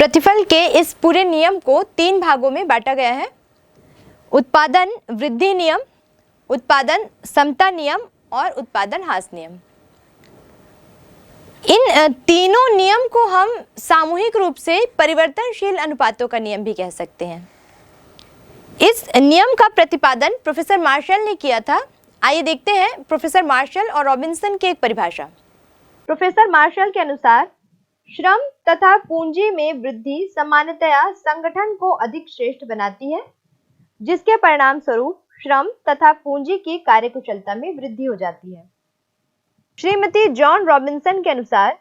प्रतिफल के इस पूरे नियम को 3 भागों में बांटा गया है। उत्पादन वृद्धि नियम, उत्पादन समता नियम और उत्पादन ह्रास नियम। इन तीनों नियम को हम सामूहिक रूप से परिवर्तनशील अनुपातों का नियम भी कह सकते हैं। इस नियम का प्रतिपादन प्रोफेसर मार्शल ने किया था। आइए देखते हैं प्रोफेसर मार्शल और रॉबिन्सन की एक परिभाषा। प्रोफेसर मार्शल के अनुसार श्रम तथा पूंजी में वृद्धि सामान्यतया संगठन को अधिक श्रेष्ठ बनाती है, जिसके परिणाम स्वरूप श्रम तथा पूंजी की कार्यकुशलता में वृद्धि हो जाती है। श्रीमती जॉन रॉबिन्सन के अनुसार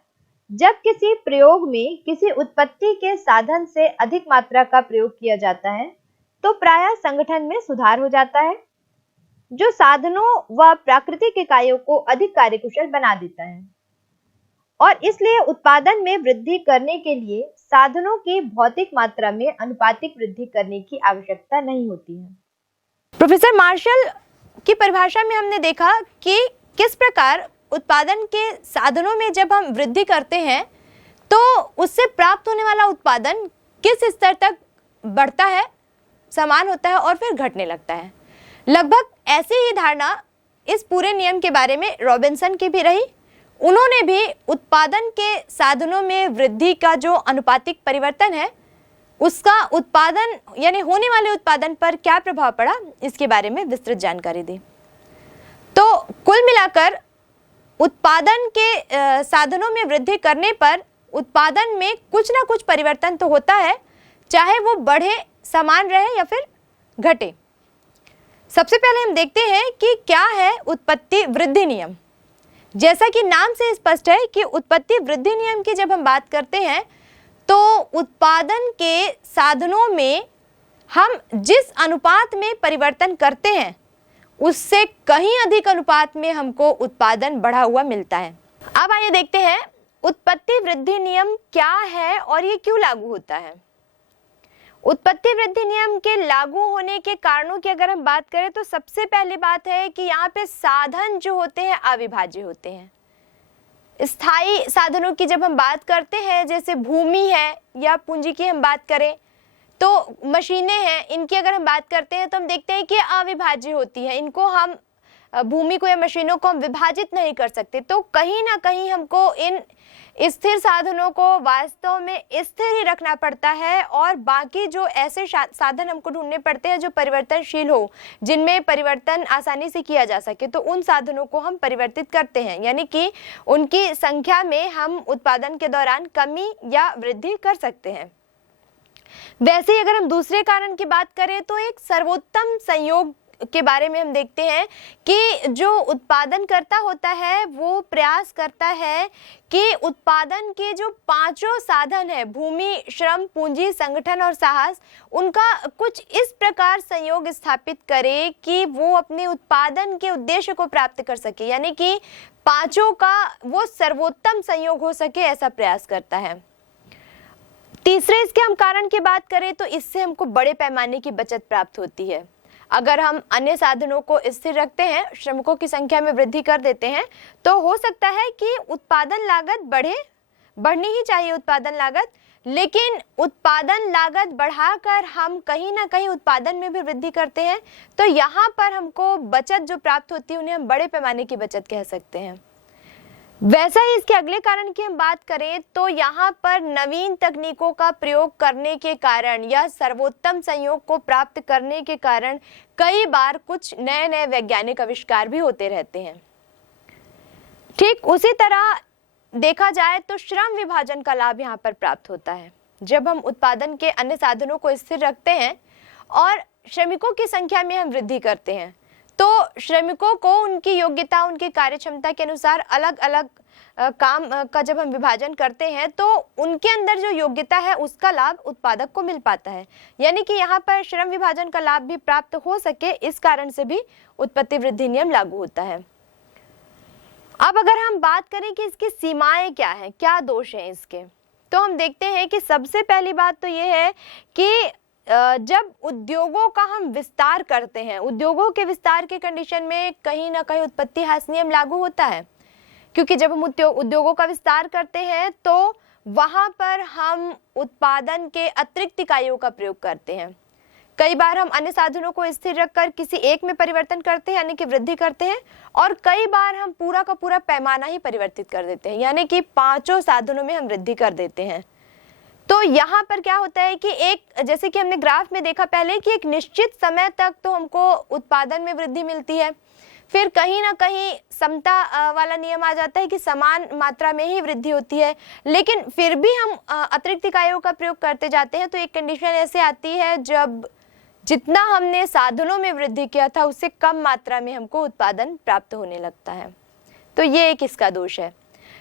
जब किसी प्रयोग में किसी उत्पत्ति के साधन से अधिक मात्रा का प्रयोग किया जाता है तो प्रायः संगठन में सुधार हो जाता है, जो साधनों व प्राकृतिक इकाइयों को अधिक कार्यकुशल बना देता है और इसलिए उत्पादन में वृद्धि करने के लिए साधनों की भौतिक मात्रा में अनुपातिक वृद्धि करने की आवश्यकता नहीं होती है। प्रोफेसर मार्शल की परिभाषा में हमने देखा कि किस प्रकार उत्पादन के साधनों में जब हम वृद्धि करते हैं तो उससे प्राप्त होने वाला उत्पादन किस स्तर तक बढ़ता है, समान होता है और फिर घटने लगता है। लगभग ऐसी ही धारणा इस पूरे नियम के बारे में रॉबिन्सन की भी रही। उन्होंने भी उत्पादन के साधनों में वृद्धि का जो अनुपातिक परिवर्तन है उसका उत्पादन यानी होने वाले उत्पादन पर क्या प्रभाव पड़ा, इसके बारे में विस्तृत जानकारी दी। तो कुल मिलाकर उत्पादन के साधनों में वृद्धि करने पर उत्पादन में कुछ ना कुछ परिवर्तन तो होता है, चाहे वो बढ़े, समान रहे या फिर घटे। सबसे पहले हम देखते हैं कि क्या है उत्पत्ति वृद्धि नियम। जैसा कि नाम से स्पष्ट है कि उत्पत्ति वृद्धि नियम की जब हम बात करते हैं तो उत्पादन के साधनों में हम जिस अनुपात में परिवर्तन करते हैं उससे कहीं अधिक अनुपात में हमको उत्पादन बढ़ा हुआ मिलता है। अब आइए देखते हैं उत्पत्ति वृद्धि नियम क्या है और ये क्यों लागू होता है। उत्पत्ति वृद्धि नियम के लागू होने के कारणों की अगर हम बात करें तो सबसे पहली बात है कि यहाँ पे साधन जो होते हैं अविभाज्य होते हैं। स्थायी साधनों की जब हम बात करते हैं, जैसे भूमि है या पूंजी की हम बात करें तो मशीनें हैं, इनकी अगर हम बात करते हैं तो हम देखते हैं कि अविभाज्य होती है। इनको हम भूमि को या मशीनों को हम विभाजित नहीं कर सकते। तो कहीं ना कहीं हमको इन स्थिर साधनों को वास्तव में स्थिर ही रखना पड़ता है और बाकी जो ऐसे साधन हमको ढूंढने पड़ते हैं जो परिवर्तनशील हो, जिनमें परिवर्तन आसानी से किया जा सके, तो उन साधनों को हम परिवर्तित करते हैं, यानी कि उनकी संख्या में हम उत्पादन के दौरान कमी या वृद्धि कर सकते हैं। वैसे ही अगर हम दूसरे कारण की बात करें तो एक सर्वोत्तम संयोग के बारे में हम देखते हैं कि जो उत्पादन करता होता है वो प्रयास करता है कि उत्पादन के जो 5 साधन है, भूमि, श्रम, पूंजी, संगठन और साहस, उनका कुछ इस प्रकार संयोग स्थापित करे कि वो अपने उत्पादन के उद्देश्य को प्राप्त कर सके, यानी कि 5 का वो सर्वोत्तम संयोग हो सके, ऐसा प्रयास करता है। तीसरे इसके हम कारण की बात करें तो इससे हमको बड़े पैमाने की बचत प्राप्त होती है। अगर हम अन्य साधनों को स्थिर रखते हैं, श्रमिकों की संख्या में वृद्धि कर देते हैं, तो हो सकता है कि उत्पादन लागत बढ़नी ही चाहिए उत्पादन लागत, लेकिन उत्पादन लागत बढ़ाकर हम कहीं ना कहीं उत्पादन में भी वृद्धि करते हैं, तो यहाँ पर हमको बचत जो प्राप्त होती है उन्हें हम बड़े पैमाने की बचत कह सकते हैं। वैसा ही इसके अगले कारण की हम बात करें तो यहाँ पर नवीन तकनीकों का प्रयोग करने के कारण या सर्वोत्तम संयोग को प्राप्त करने के कारण कई बार कुछ नए नए वैज्ञानिक आविष्कार भी होते रहते हैं। ठीक उसी तरह देखा जाए तो श्रम विभाजन का लाभ यहाँ पर प्राप्त होता है। जब हम उत्पादन के अन्य साधनों को स्थिर रखते हैं और श्रमिकों की संख्या में हम वृद्धि करते हैं तो श्रमिकों को उनकी योग्यता, उनकी कार्यक्षमता के अनुसार अलग अलग काम का जब हम विभाजन करते हैं तो उनके अंदर जो योग्यता है उसका लाभ उत्पादक को मिल पाता है, यानी कि यहाँ पर श्रम विभाजन का लाभ भी प्राप्त हो सके, इस कारण से भी उत्पत्ति वृद्धि नियम लागू होता है। अब अगर हम बात करें कि इसकी सीमाएं क्या है, क्या दोष है इसके, तो हम देखते हैं कि सबसे पहली बात तो ये है कि जब उद्योगों का हम विस्तार करते हैं, उद्योगों के विस्तार के कंडीशन में कहीं ना कहीं उत्पत्ति ह्रास नियम लागू होता है, क्योंकि जब हम उद्योगों का विस्तार करते हैं तो वहां पर हम उत्पादन के अतिरिक्त इकाइयों का प्रयोग करते हैं। कई बार हम अन्य साधनों को स्थिर रखकर किसी एक में परिवर्तन करते हैं यानी कि वृद्धि करते हैं, और कई बार हम पूरा का पूरा पैमाना ही परिवर्तित कर देते हैं यानी कि पांचों साधनों में हम वृद्धि कर देते हैं। तो यहाँ पर क्या होता है कि एक, जैसे कि हमने ग्राफ में देखा पहले कि एक निश्चित समय तक तो हमको उत्पादन में वृद्धि मिलती है, फिर कहीं ना कहीं समता वाला नियम आ जाता है कि समान मात्रा में ही वृद्धि होती है, लेकिन फिर भी हम अतिरिक्त इकाइयों का प्रयोग करते जाते हैं। तो एक कंडीशन ऐसे आती है जब जितना हमने साधनों में वृद्धि किया था उससे कम मात्रा में हमको उत्पादन प्राप्त होने लगता है। तो ये एक इसका दोष है।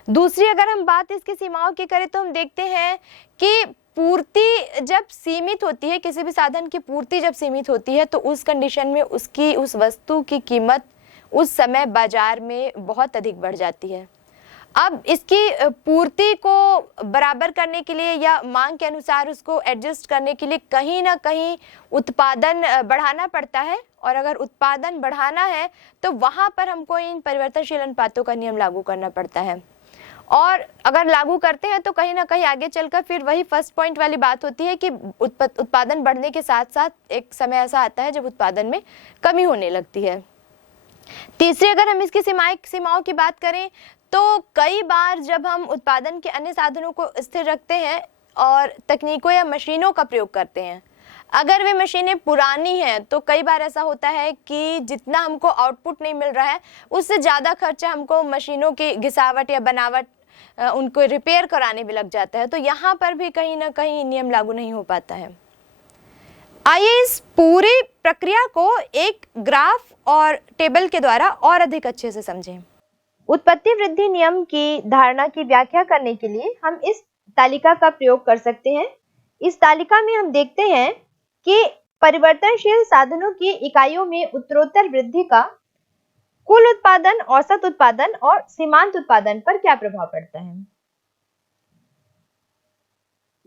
दूसरी अगर हम बात इसकी सीमाओं की करें तो हम देखते हैं कि पूर्ति जब सीमित होती है, किसी भी साधन की पूर्ति जब सीमित होती है तो उस कंडीशन में उसकी उस वस्तु की कीमत उस समय बाजार में बहुत अधिक बढ़ जाती है। अब इसकी पूर्ति को बराबर करने के लिए या मांग के अनुसार उसको एडजस्ट करने के लिए कहीं ना कहीं उत्पादन बढ़ाना पड़ता है, और अगर उत्पादन बढ़ाना है तो वहां पर हमको इन परिवर्तनशील अनुपातों का नियम लागू करना पड़ता है। और अगर लागू करते हैं तो कहीं ना कहीं आगे चलकर फिर वही फर्स्ट पॉइंट वाली बात होती है कि उत्पादन बढ़ने के साथ साथ एक समय ऐसा आता है जब उत्पादन में कमी होने लगती है। तीसरी अगर हम इसकी सीमाओं की बात करें तो कई बार जब हम उत्पादन के अन्य साधनों को स्थिर रखते हैं और तकनीकों या मशीनों का प्रयोग करते हैं, अगर वे मशीनें पुरानी हैं तो कई बार ऐसा होता है कि जितना हमको आउटपुट नहीं मिल रहा है उससे ज़्यादा खर्चा हमको मशीनों की घिसावट या बनावट उनको रिपेयर कराने में लग जाता है। तो यहाँ पर भी कहीं ना कहीं नियम लागू नहीं हो पाता है। आइए इस पूरी प्रक्रिया को एक ग्राफ और टेबल के द्वारा और अधिक अच्छे से समझें। उत्पत्ति वृद्धि नियम की धारणा की व्याख्या करने के लिए हम इस तालिका का प्रयोग कर सकते हैं। इस तालिका में हम देखते हैं कि परिवर्तनशील साधनों की इकाइयों में उत्तरोत्तर वृद्धि का कुल उत्पादन, औसत उत्पादन और सीमांत उत्पादन पर क्या प्रभाव पड़ता है।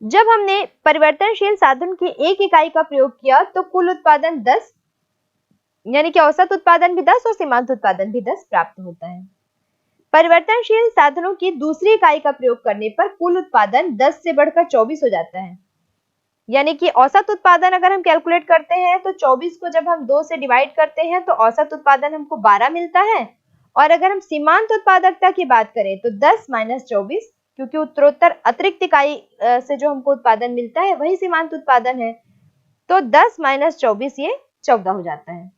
जब हमने परिवर्तनशील साधन की एक इकाई का प्रयोग किया तो कुल उत्पादन 10 यानी कि औसत उत्पादन भी 10 और सीमांत उत्पादन भी 10 प्राप्त होता है। परिवर्तनशील साधनों की दूसरी इकाई का प्रयोग करने पर कुल उत्पादन 10 से बढ़कर 24 हो जाता है, यानी कि औसत उत्पादन अगर हम कैलकुलेट करते हैं तो 24 को जब हम 2 से डिवाइड करते हैं तो औसत उत्पादन हमको 12 मिलता है। और अगर हम सीमांत उत्पादकता की बात करें तो 10 माइनस 24, क्योंकि उत्तरोत्तर अतिरिक्त इकाई से जो हमको उत्पादन मिलता है वही सीमांत उत्पादन है, तो 10 माइनस 24 ये 14 हो जाता है।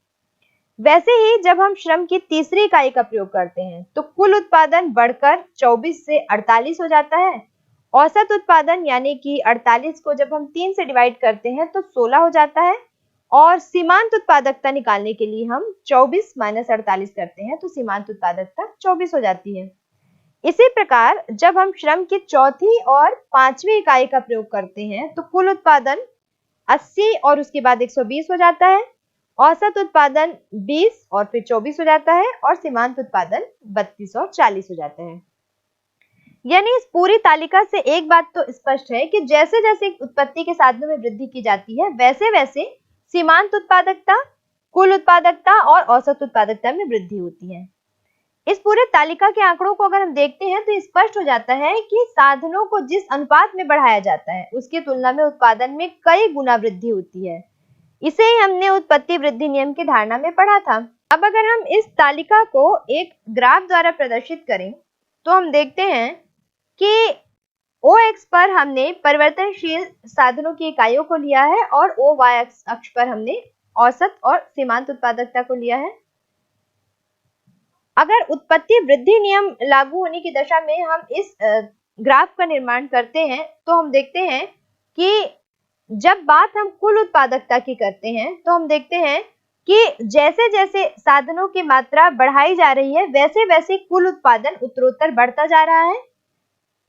वैसे ही जब हम श्रम की तीसरी इकाई का प्रयोग करते हैं तो कुल उत्पादन बढ़कर 24 से 48 हो जाता है। औसत उत्पादन यानी कि 48 को जब हम 3 से डिवाइड करते हैं तो 16 हो जाता है, और सीमांत उत्पादकता निकालने के लिए हम 24 माइनस 48 करते हैं तो सीमांत उत्पादकता 24 हो जाती है। इसी प्रकार जब हम श्रम की चौथी और पांचवी इकाई का प्रयोग करते हैं तो कुल उत्पादन 80 और उसके बाद 120 हो जाता है, औसत उत्पादन 20 और फिर 24 हो जाता है, और सीमांत उत्पादन 32 और 40 हो जाता है। यानी इस पूरी तालिका से एक बात तो स्पष्ट है कि जैसे जैसे उत्पत्ति के साधनों में वृद्धि की जाती है वैसे वैसे सीमांत उत्पादकता, कुल उत्पादकता और औसत उत्पादकता में वृद्धि होती है। इस पूरे तालिका के आंकड़ों को अगर हम देखते हैं तो स्पष्ट हो जाता है कि साधनों को जिस अनुपात में बढ़ाया जाता है उसकी तुलना में उत्पादन में कई गुना वृद्धि होती है। इसे ही हमने उत्पत्ति वृद्धि नियम की धारणा में पढ़ा था। अब अगर हम इस तालिका को एक ग्राफ द्वारा प्रदर्शित करें तो हम देखते हैं कि OX पर हमने परिवर्तनशील साधनों की इकाइयों को लिया है और OY अक्ष पर हमने औसत और सीमांत उत्पादकता को लिया है। अगर उत्पत्ति वृद्धि नियम लागू होने की दशा में हम इस ग्राफ का निर्माण करते हैं तो हम देखते हैं कि जब बात हम कुल उत्पादकता की करते हैं तो हम देखते हैं कि जैसे जैसे साधनों की मात्रा बढ़ाई जा रही है वैसे वैसे कुल उत्पादन उत्तरोत्तर बढ़ता जा रहा है,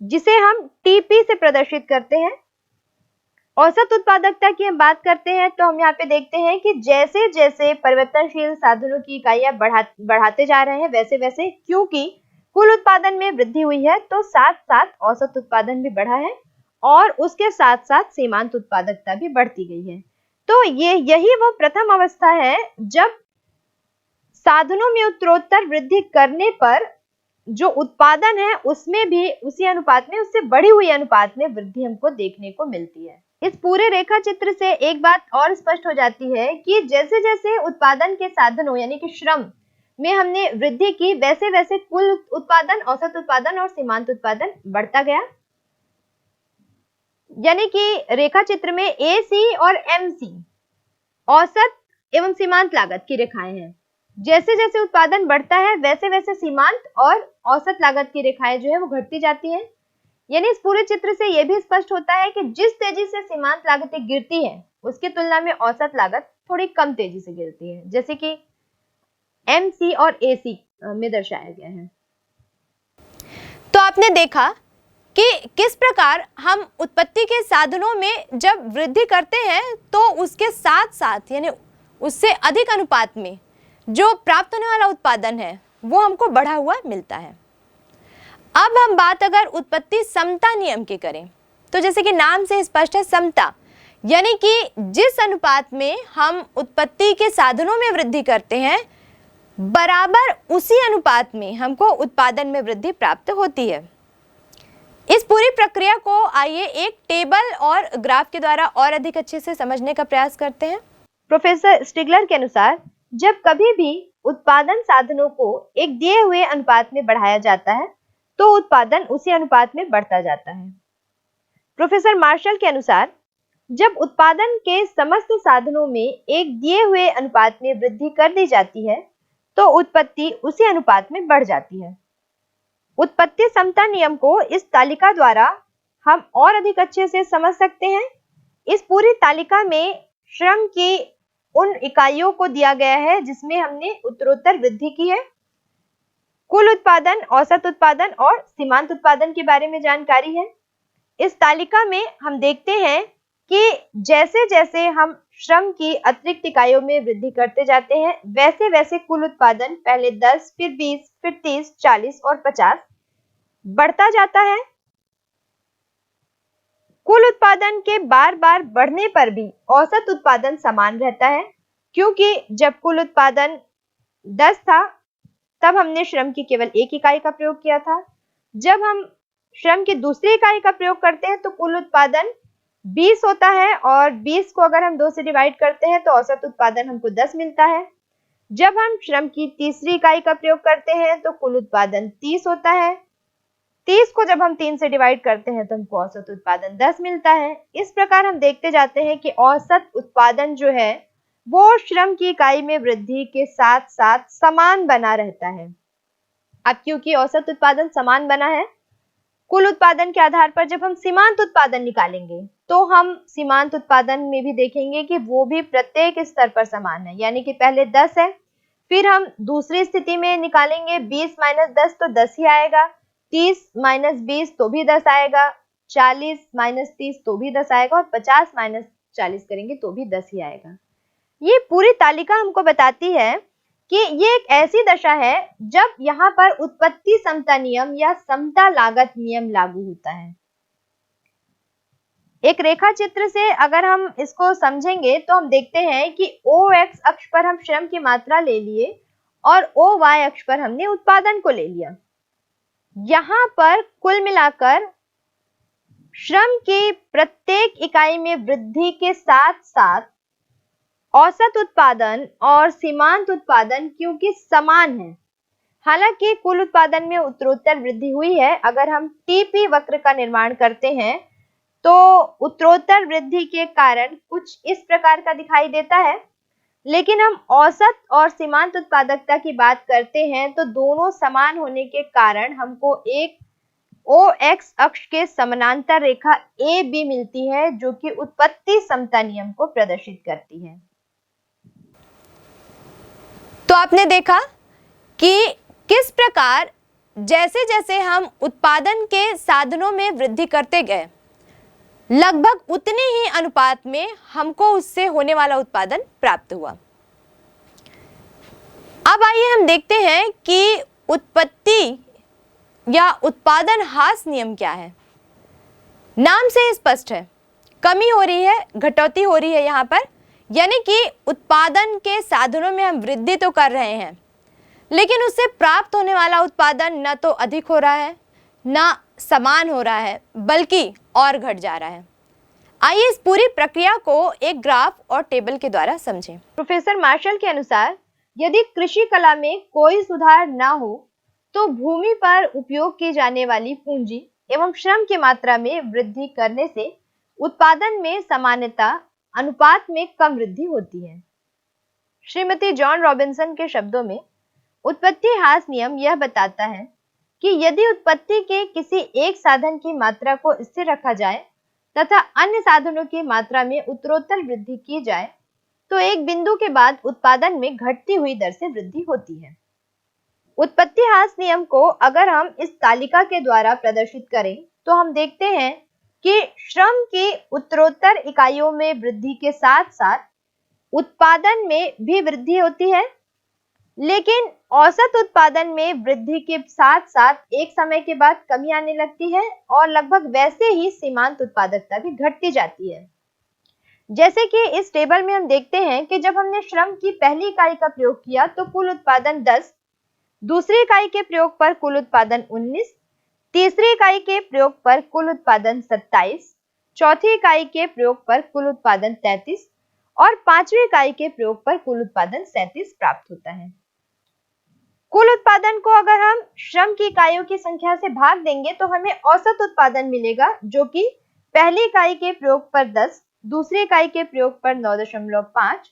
जिसे हम TP से प्रदर्शित करते हैं। औसत उत्पादकता की हम बात करते हैं तो हम यहाँ पे देखते हैं कि जैसे जैसे परिवर्तनशील साधनों की इकाइयां बढ़ाते जा रहे हैं वैसे वैसे, क्योंकि कुल उत्पादन में वृद्धि हुई है तो साथ साथ औसत उत्पादन भी बढ़ा है और उसके साथ साथ सीमांत उत्पादकता भी बढ़ती गई है। तो यही वो प्रथम अवस्था है जब साधनों में उत्तरोत्तर वृद्धि करने पर जो उत्पादन है उसमें भी उसी अनुपात में, उससे बढ़ी हुई अनुपात में वृद्धि हमको देखने को मिलती है। इस पूरे रेखा चित्र से एक बात और स्पष्ट हो जाती है कि जैसे जैसे उत्पादन के साधनों यानी कि श्रम में हमने वृद्धि की, वैसे वैसे कुल उत्पादन, औसत उत्पादन और सीमांत उत्पादन बढ़ता गया। यानी कि रेखा चित्र में AC और MC औसत एवं सीमांत लागत की रेखाएं हैं। जैसे जैसे उत्पादन बढ़ता है वैसे वैसे सीमांत और औसत लागत की रेखाएं जो है वो घटती जाती हैं। यानी इस पूरे चित्र से यह भी स्पष्ट होता है कि जिस तेजी से सीमांत लागतें गिरती हैं उसकी तुलना में औसत लागत थोड़ी कम तेजी से गिरती है, जैसे कि MC और AC में दर्शाया गया है। तो आपने देखा कि किस प्रकार हम उत्पत्ति के साधनों में जब वृद्धि करते हैं तो उसके साथ साथ यानी उससे अधिक अनुपात में जो प्राप्त होने वाला उत्पादन है वो हमको बढ़ा हुआ मिलता है। अब हम बात अगर उत्पत्ति समता नियम की करें तो जैसे कि नाम से स्पष्ट है, समता यानी कि जिस अनुपात में हम उत्पत्ति के साधनों में वृद्धि करते हैं बराबर उसी अनुपात में हमको उत्पादन में वृद्धि प्राप्त होती है। इस पूरी प्रक्रिया को आइए एक टेबल और ग्राफ के द्वारा और अधिक अच्छे से समझने का प्रयास करते हैं। प्रोफेसर स्टिगलर के अनुसार जब कभी भी उत्पादन साधनों को एक दिए हुए अनुपात में बढ़ाया जाता है तो उत्पादन उसी अनुपात में बढ़ता जाता है। प्रोफेसर मार्शल के अनुसार जब उत्पादन के समस्त साधनों में एक दिए हुए अनुपात में वृद्धि कर दी जाती है तो उत्पत्ति उसी अनुपात में बढ़ जाती है। उत्पत्ति समता नियम को इस तालिका द्वारा हम और अधिक अच्छे से समझ सकते हैं। इस पूरी तालिका में श्रम की उन इकाइयों को दिया गया है जिसमें हमने उत्तरोत्तर वृद्धि की है। कुल उत्पादन, औसत उत्पादन और सीमांत उत्पादन के बारे में जानकारी है। इस तालिका में हम देखते हैं कि जैसे जैसे हम श्रम की अतिरिक्त इकाइयों में वृद्धि करते जाते हैं वैसे वैसे कुल उत्पादन पहले 10, फिर 20, फिर 30, 40 और 50 बढ़ता जाता है। कुल उत्पादन के बार बार बढ़ने पर भी औसत उत्पादन समान रहता है, क्योंकि जब कुल उत्पादन 10 था तब हमने श्रम की केवल एक इकाई का प्रयोग किया था। जब हम श्रम की दूसरी इकाई का प्रयोग करते हैं तो कुल उत्पादन 20 होता है और 20 को अगर हम 2 से डिवाइड करते हैं तो औसत उत्पादन हमको 10 मिलता है। जब हम श्रम की तीसरी इकाई का प्रयोग करते हैं तो कुल उत्पादन 30 होता है। 30 को जब हम 3 से डिवाइड करते हैं तो हमको औसत उत्पादन 10 मिलता है। इस प्रकार हम देखते जाते हैं कि औसत उत्पादन जो है वो श्रम की इकाई में वृद्धि के साथ साथ समान बना रहता है। अब क्योंकि औसत उत्पादन समान बना है, कुल उत्पादन के आधार पर जब हम सीमांत उत्पादन निकालेंगे तो हम सीमांत उत्पादन में भी देखेंगे कि वो भी प्रत्येक स्तर पर समान है। यानी कि पहले 10 है, फिर हम दूसरी स्थिति में निकालेंगे 20 - 10 तो 10 ही आएगा, 30 - 20 तो भी 10 आएगा, 40 - 30 तो भी 10 आएगा और 50 - 40 करेंगे तो भी 10 ही आएगा। ये पूरी तालिका हमको बताती है कि ये एक ऐसी दशा है जब यहाँ पर उत्पत्ति समता नियम या समता लागत नियम लागू होता है। एक रेखा चित्र से अगर हम इसको समझेंगे तो हम देखते हैं कि OX अक्ष पर हम श्रम की मात्रा ले लिए और OY अक्ष पर हमने उत्पादन को ले लिया। यहाँ पर कुल मिलाकर श्रम की प्रत्येक इकाई में वृद्धि के साथ साथ औसत उत्पादन और सीमांत उत्पादन क्योंकि समान है, हालांकि कुल उत्पादन में उत्तरोत्तर वृद्धि हुई है। अगर हम TP वक्र का निर्माण करते हैं तो उत्तरोत्तर वृद्धि के कारण कुछ इस प्रकार का दिखाई देता है, लेकिन हम औसत और सीमांत उत्पादकता की बात करते हैं तो दोनों समान होने के कारण हमको एक OX अक्ष के समानांतर रेखा AB मिलती है जो कि उत्पत्ति समता नियम को प्रदर्शित करती है। तो आपने देखा कि किस प्रकार जैसे जैसे हम उत्पादन के साधनों में वृद्धि करते गए लगभग उतने ही अनुपात में हमको उससे होने वाला उत्पादन प्राप्त हुआ। अब आइए हम देखते हैं कि उत्पत्ति या उत्पादन ह्रास नियम क्या है। नाम से स्पष्ट है, कमी हो रही है, घटौती हो रही है यहाँ पर, यानी कि उत्पादन के साधनों में हम वृद्धि तो कर रहे हैं लेकिन उससे प्राप्त होने वाला उत्पादन न तो अधिक हो रहा है, न समान हो रहा है, बल्कि और घट जा रहा है। आइए इस पूरी प्रक्रिया को एक ग्राफ और टेबल के द्वारा समझें। प्रोफेसर मार्शल के अनुसार यदि कृषि कला में कोई सुधार न हो तो भूमि पर उपयोग की जाने वाली पूंजी एवं श्रम की मात्रा में वृद्धि करने से उत्पादन में समानता अनुपात में कम वृद्धि होती है। श्रीमती जॉन रॉबिन्सन के शब्दों में उत्पत्ति ह्रास नियम यह बताता है कि यदि उत्पत्ति के किसी एक साधन की मात्रा को स्थिर रखा जाए तथा अन्य साधनों की मात्रा में उत्तरोत्तर वृद्धि की जाए तो एक बिंदु के बाद उत्पादन में घटती हुई दर से वृद्धि होती है। उत्पत्ति ह्रास नियम को अगर हम इस तालिका के द्वारा प्रदर्शित करें तो हम देखते हैं कि श्रम की उत्तरोत्तर इकाइयों में वृद्धि के साथ साथ उत्पादन में भी वृद्धि होती है, लेकिन औसत उत्पादन में वृद्धि के साथ साथ एक समय के बाद कमी आने लगती है और लगभग वैसे ही सीमांत उत्पादकता भी घटती जाती है। जैसे कि इस टेबल में हम देखते हैं कि जब हमने श्रम की पहली इकाई का प्रयोग किया तो कुल उत्पादन 10, दूसरी इकाई के प्रयोग पर कुल उत्पादन 19, तीसरी इकाई के प्रयोग पर कुल उत्पादन 27, चौथी इकाई के प्रयोग पर कुल उत्पादन 33 और पांचवी इकाई के प्रयोग पर कुल उत्पादन 37 प्राप्त होता है। कुल उत्पादन को अगर हम श्रम की इकाइयों की संख्या से भाग देंगे तो हमें औसत उत्पादन मिलेगा, जो कि पहली इकाई के प्रयोग पर 10, दूसरी इकाई के प्रयोग पर 9.5,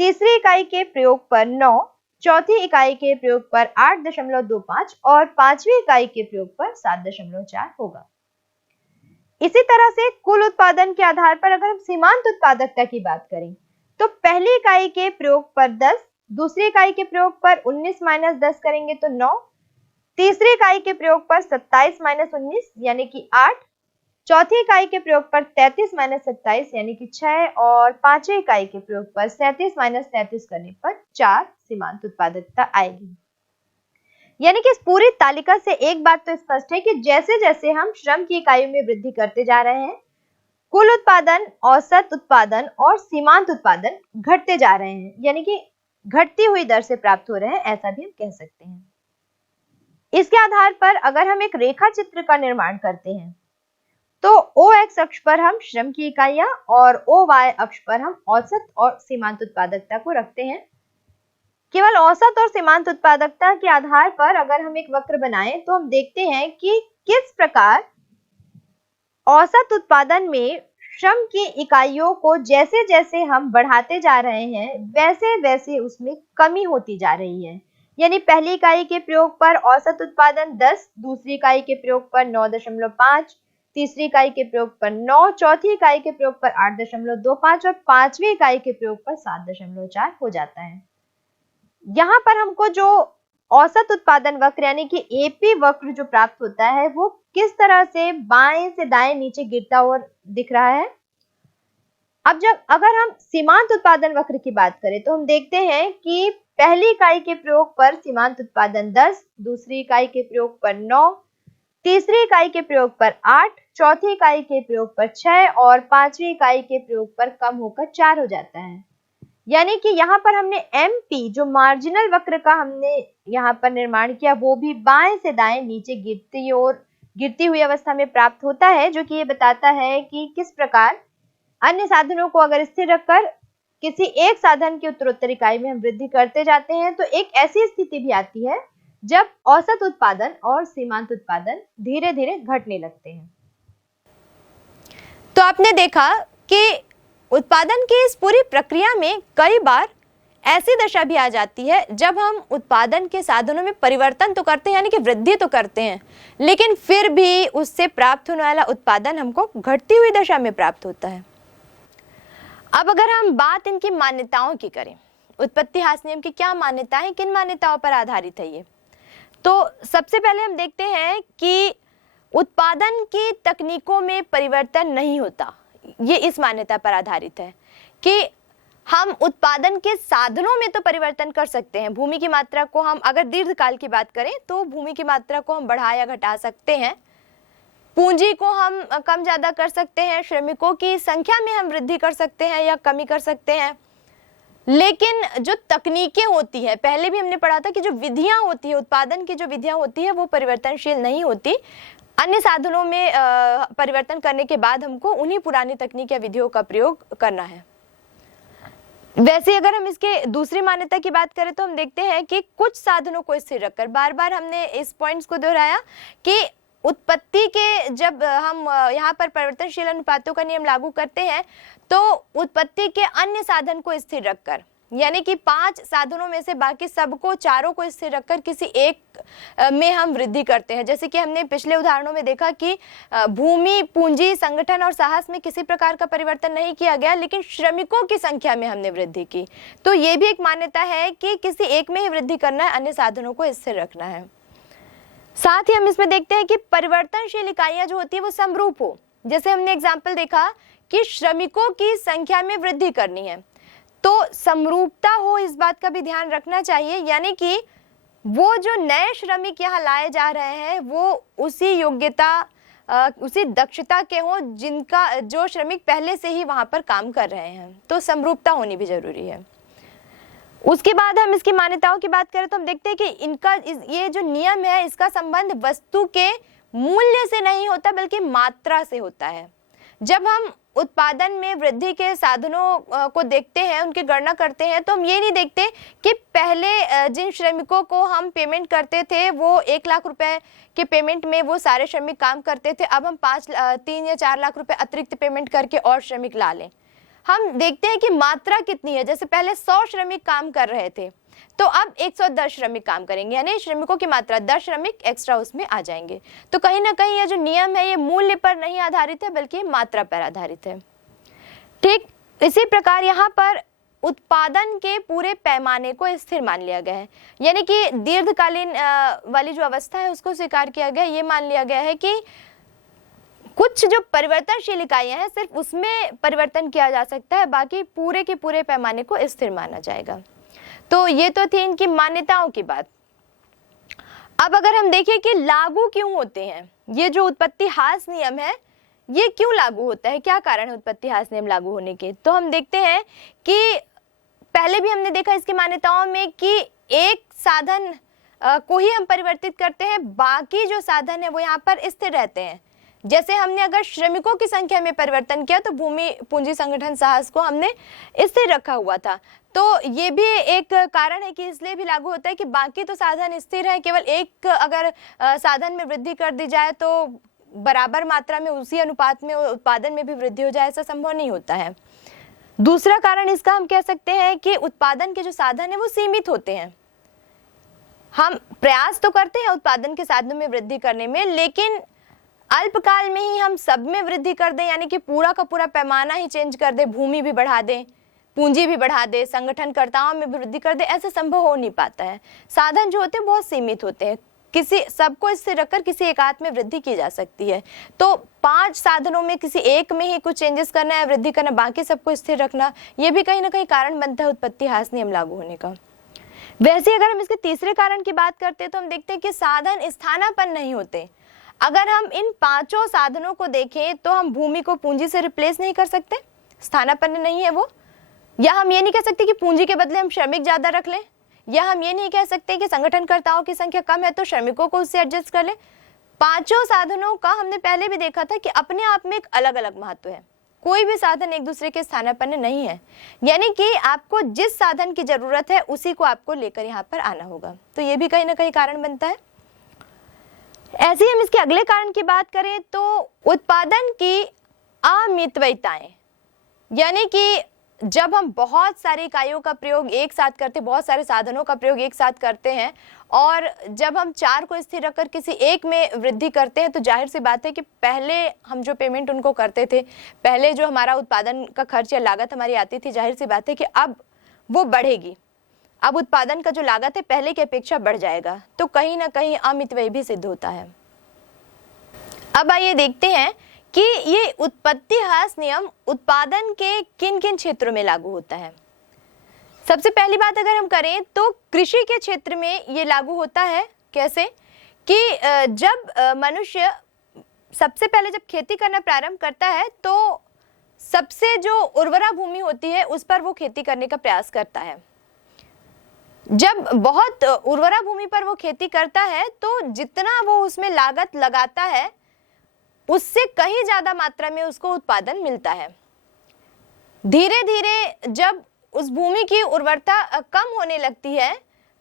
तीसरी इकाई के प्रयोग पर 9, चौथी इकाई के प्रयोग पर 8.25 और पांचवी इकाई के प्रयोग पर 7.4 होगा। इसी तरह से कुल उत्पादन के आधार पर अगर हम सीमांत उत्पादकता की बात करें तो पहली इकाई के प्रयोग पर 10, दूसरी इकाई के प्रयोग पर 19 - 10 करेंगे तो 9, तीसरी इकाई के प्रयोग पर 27 - 19 यानी कि 8, चौथी इकाई के प्रयोग पर 33 - 27 यानी कि 6 और पांचवी इकाई के प्रयोग पर 37 - 33 करने पर 4 सीमांत उत्पादकता आएगी। यानी कि इस पूरी तालिका से एक बात तो स्पष्ट है कि जैसे जैसे हम श्रम की इकाइयों में वृद्धि करते जा रहे हैं, कुल उत्पादन, औसत उत्पादन और सीमांत उत्पादन घटते जा रहे हैं, यानी कि घटती हुई दर से प्राप्त हो रहे हैं, ऐसा भी हम कह सकते हैं। इसके आधार पर अगर हम एक रेखा चित्र का निर्माण करते हैं तो OX अक्ष पर हम श्रम की इकाइयां और OY अक्ष पर हम औसत और सीमांत उत्पादकता को रखते हैं। केवल औसत और सीमांत उत्पादकता के आधार पर अगर हम एक वक्र बनाएं तो हम देखते हैं कि किस प्रकार औसत उत्पादन में श्रम की इकाइयों को जैसे जैसे हम बढ़ाते जा रहे हैं वैसे वैसे उसमें कमी होती जा रही है। यानी पहली इकाई के प्रयोग पर औसत उत्पादन 10, दूसरी इकाई के प्रयोग पर 9.5, तीसरी इकाई के प्रयोग पर 9, चौथी इकाई के प्रयोग पर 8.25 और पांचवी इकाई के प्रयोग पर 7.4 हो जाता है। यहाँ पर हमको जो औसत उत्पादन वक्र यानी कि एपी वक्र जो प्राप्त होता है वो किस तरह से बाएं से दाएं नीचे गिरता हुआ दिख रहा है। अब जब अगर हम सीमांत उत्पादन वक्र की बात करें तो हम देखते हैं कि पहली इकाई के प्रयोग पर सीमांत उत्पादन 10, दूसरी इकाई के प्रयोग पर 9, तीसरी इकाई के प्रयोग पर 8, चौथी इकाई के प्रयोग पर 6 और पांचवी इकाई के प्रयोग पर कम होकर 4 हो जाता है। यानी कि यहाँ पर हमने एमपी जो मार्जिनल वक्र का हमने यहाँ पर निर्माण किया वो भी बाएं से दाएं नीचे गिरती हुई अवस्था में प्राप्त होता है, जो कि ये बताता है कि किस प्रकार अन्य साधनों को अगर स्थिर रखकर किसी एक साधन की उत्तरोत्तर इकाई में हम वृद्धि करते जाते हैं तो एक ऐसी स्थिति भी आती है जब औसत उत्पादन और सीमांत उत्पादन धीरे धीरे घटने लगते हैं। तो आपने देखा कि उत्पादन की इस पूरी प्रक्रिया में कई बार ऐसी दशा भी आ जाती है जब हम उत्पादन के साधनों में परिवर्तन तो करते हैं, यानी कि वृद्धि तो करते हैं, लेकिन फिर भी उससे प्राप्त होने वाला उत्पादन हमको घटती हुई दशा में प्राप्त होता है। अब अगर हम बात इनकी मान्यताओं की करें, उत्पत्ति ह्रास नियम की क्या मान्यताएं, किन मान्यताओं पर आधारित है ये, तो सबसे पहले हम देखते हैं कि उत्पादन की तकनीकों में परिवर्तन नहीं होता। ये इस मान्यता पर आधारित है कि हम उत्पादन के साधनों में तो परिवर्तन कर सकते हैं। भूमि की मात्रा को हम अगर दीर्घकाल की बात करें तो भूमि की मात्रा को हम बढ़ा या घटा सकते हैं, पूंजी को हम कम ज्यादा कर सकते हैं, श्रमिकों की संख्या में हम वृद्धि कर सकते हैं या कमी कर सकते हैं, लेकिन जो तकनीकें होती है, पहले भी हमने पढ़ा था कि जो विधियां होती है, उत्पादन की जो विधियां होती है वो परिवर्तनशील नहीं होती। अन्य साधनों में परिवर्तन करने के बाद हमको उन्हीं पुरानी तकनीक या विधियों का प्रयोग करना है। वैसे अगर हम इसके दूसरी मान्यता की बात करें तो हम देखते हैं कि कुछ साधनों को स्थिर रखकर, बार बार हमने इस पॉइंट्स को दोहराया कि उत्पत्ति के जब हम यहाँ पर परिवर्तनशील अनुपातों का नियम लागू करते हैं तो उत्पत्ति के अन्य साधन को स्थिर रखकर, यानी कि 5 साधनों में से बाकी सबको, चारों को स्थिर रखकर किसी एक में हम वृद्धि करते हैं। जैसे कि हमने पिछले उदाहरणों में देखा कि भूमि, पूंजी, संगठन और साहस में किसी प्रकार का परिवर्तन नहीं किया गया, लेकिन श्रमिकों की संख्या में हमने वृद्धि की। तो ये भी एक मान्यता है कि किसी एक में ही वृद्धि करना है, अन्य साधनों को स्थिर रखना है। साथ ही हम इसमें देखते हैं कि परिवर्तनशील इकाइयां जो होती है वो समरूप हो। जैसे हमने एग्जाम्पल देखा कि श्रमिकों की संख्या में वृद्धि करनी है, तो समरूपता हो, इस बात का भी ध्यान रखना चाहिए, यानी कि वो जो नए श्रमिक यहाँ लाए जा रहे हैं वो उसी योग्यता, उसी दक्षता के हों जिनका, जो श्रमिक पहले से ही वहां पर काम कर रहे हैं। तो समरूपता होनी भी जरूरी है। उसके बाद हम इसकी मान्यताओं की बात करें तो हम देखते हैं कि इनका ये जो नियम है इसका संबंध वस्तु के मूल्य से नहीं होता बल्कि मात्रा से होता है। जब हम उत्पादन में वृद्धि के साधनों को देखते हैं, उनकी गणना करते हैं, तो हम ये नहीं देखते कि पहले जिन श्रमिकों को हम पेमेंट करते थे वो 1 लाख रुपए के पेमेंट में वो सारे श्रमिक काम करते थे, अब हम 3 या 4 लाख रुपए अतिरिक्त पेमेंट करके और श्रमिक ला लें। हम देखते हैं कि मात्रा कितनी है। जैसे पहले 100 श्रमिक काम कर रहे थे तो अब 110 श्रमिक काम करेंगे, यानी श्रमिकों की मात्रा 10 श्रमिक एक्स्ट्रा उसमें आ जाएंगे। तो कहीं ना कहीं ये जो नियम है ये मूल्य पर नहीं आधारित है बल्कि मात्रा पर आधारित है। ठीक इसी प्रकार यहाँ पर उत्पादन के पूरे पैमाने को स्थिर मान लिया गया है, यानी कि दीर्घकालीन वाली जो अवस्था है उसको स्वीकार किया गया। ये मान लिया गया है कि कुछ जो परिवर्तनशील इकाइयां हैं सिर्फ उसमें परिवर्तन किया जा सकता है, बाकी पूरे के पूरे पैमाने को स्थिर माना जाएगा। तो ये तो थी इनकी मान्यताओं की बात। अब अगर हम देखें कि लागू क्यों होते हैं, ये जो उत्पत्ति ह्रास नियम है ये क्यों लागू होता है, क्या कारण है उत्पत्ति ह्रास नियम लागू होने के, तो हम देखते हैं कि पहले भी हमने देखा इसकी मान्यताओं में कि एक साधन को ही हम परिवर्तित करते हैं, बाकी जो साधन है वो यहाँ पर स्थिर रहते हैं। जैसे हमने अगर श्रमिकों की संख्या में परिवर्तन किया तो भूमि, पूंजी, संगठन, साहस को हमने स्थिर रखा हुआ था। तो ये भी एक कारण है कि इसलिए भी लागू होता है कि बाकी तो साधन स्थिर है, केवल एक अगर साधन में वृद्धि कर दी जाए तो बराबर मात्रा में उसी अनुपात में उत्पादन में भी वृद्धि हो जाए, ऐसा संभव नहीं होता है। दूसरा कारण इसका हम कह सकते हैं कि उत्पादन के जो साधन है वो सीमित होते हैं। हम प्रयास तो करते हैं उत्पादन के साधनों में वृद्धि करने में, लेकिन अल्पकाल में ही हम सब में वृद्धि कर दें, यानी कि पूरा का पूरा पैमाना ही चेंज कर दे, भूमि भी बढ़ा दें, पूंजी भी बढ़ा दे, संगठनकर्ताओं में भी वृद्धि कर दे, ऐसा संभव हो नहीं पाता है। साधन जो होते हैं बहुत सीमित होते हैं, किसी सबको स्थिर रखकर किसी एक आध में वृद्धि की जा सकती है। तो 5 साधनों में किसी एक में ही कुछ चेंजेस करना है, वृद्धि करना, बाकी सबको स्थिर रखना, ये भी कहीं ना कहीं कारण बनता है उत्पत्ति ह्रास नियम लागू होने का। वैसे अगर हम इसके तीसरे कारण की बात करते हैं तो हम देखते हैं कि साधन स्थानापन्न नहीं होते। अगर हम इन 5 साधनों को देखें तो हम भूमि को पूंजी से रिप्लेस नहीं कर सकते, स्थानापन्न नहीं है वो। या हम ये नहीं कह सकते कि पूंजी के बदले हम श्रमिक ज्यादा रख लें, या हम ये नहीं कह सकते कि संगठनकर्ताओं की संख्या कम है तो श्रमिकों को उससे एडजस्ट कर लें। 5 साधनों का हमने पहले भी देखा था कि अपने आप में एक अलग अलग महत्व है, कोई भी साधन एक दूसरे के स्थानापन्न नहीं है, यानी कि आपको जिस साधन की जरूरत है उसी को आपको लेकर यहाँ पर आना होगा। तो ये भी कहीं ना कहीं कारण बनता है। ऐसे ही हम इसके अगले कारण की बात करें तो उत्पादन की अमितव्ययताएं, यानी कि जब हम बहुत सारी इकाइयों का प्रयोग एक साथ करते, बहुत सारे साधनों का प्रयोग एक साथ करते हैं और जब हम 4 को स्थिर रखकर किसी एक में वृद्धि करते हैं तो जाहिर सी बात है कि पहले हम जो पेमेंट उनको करते थे, पहले जो हमारा उत्पादन का खर्च या लागत हमारी आती थी, जाहिर सी बात है कि अब वो बढ़ेगी। अब उत्पादन का जो लागत है पहले की अपेक्षा बढ़ जाएगा, तो कहीं ना कहीं अमितव्यय भी सिद्ध होता है। अब आइए देखते हैं कि ये उत्पत्ति ह्रास नियम उत्पादन के किन किन क्षेत्रों में लागू होता है। सबसे पहली बात अगर हम करें तो कृषि के क्षेत्र में ये लागू होता है। कैसे कि जब मनुष्य सबसे पहले जब खेती करना प्रारंभ करता है तो सबसे जो उर्वरा भूमि होती है उस पर वो खेती करने का प्रयास करता है। जब बहुत उर्वरा भूमि पर वो खेती करता है तो जितना वो उसमें लागत लगाता है उससे कहीं ज्यादा मात्रा में उसको उत्पादन मिलता है। धीरे धीरे जब उस भूमि की उर्वरता कम होने लगती है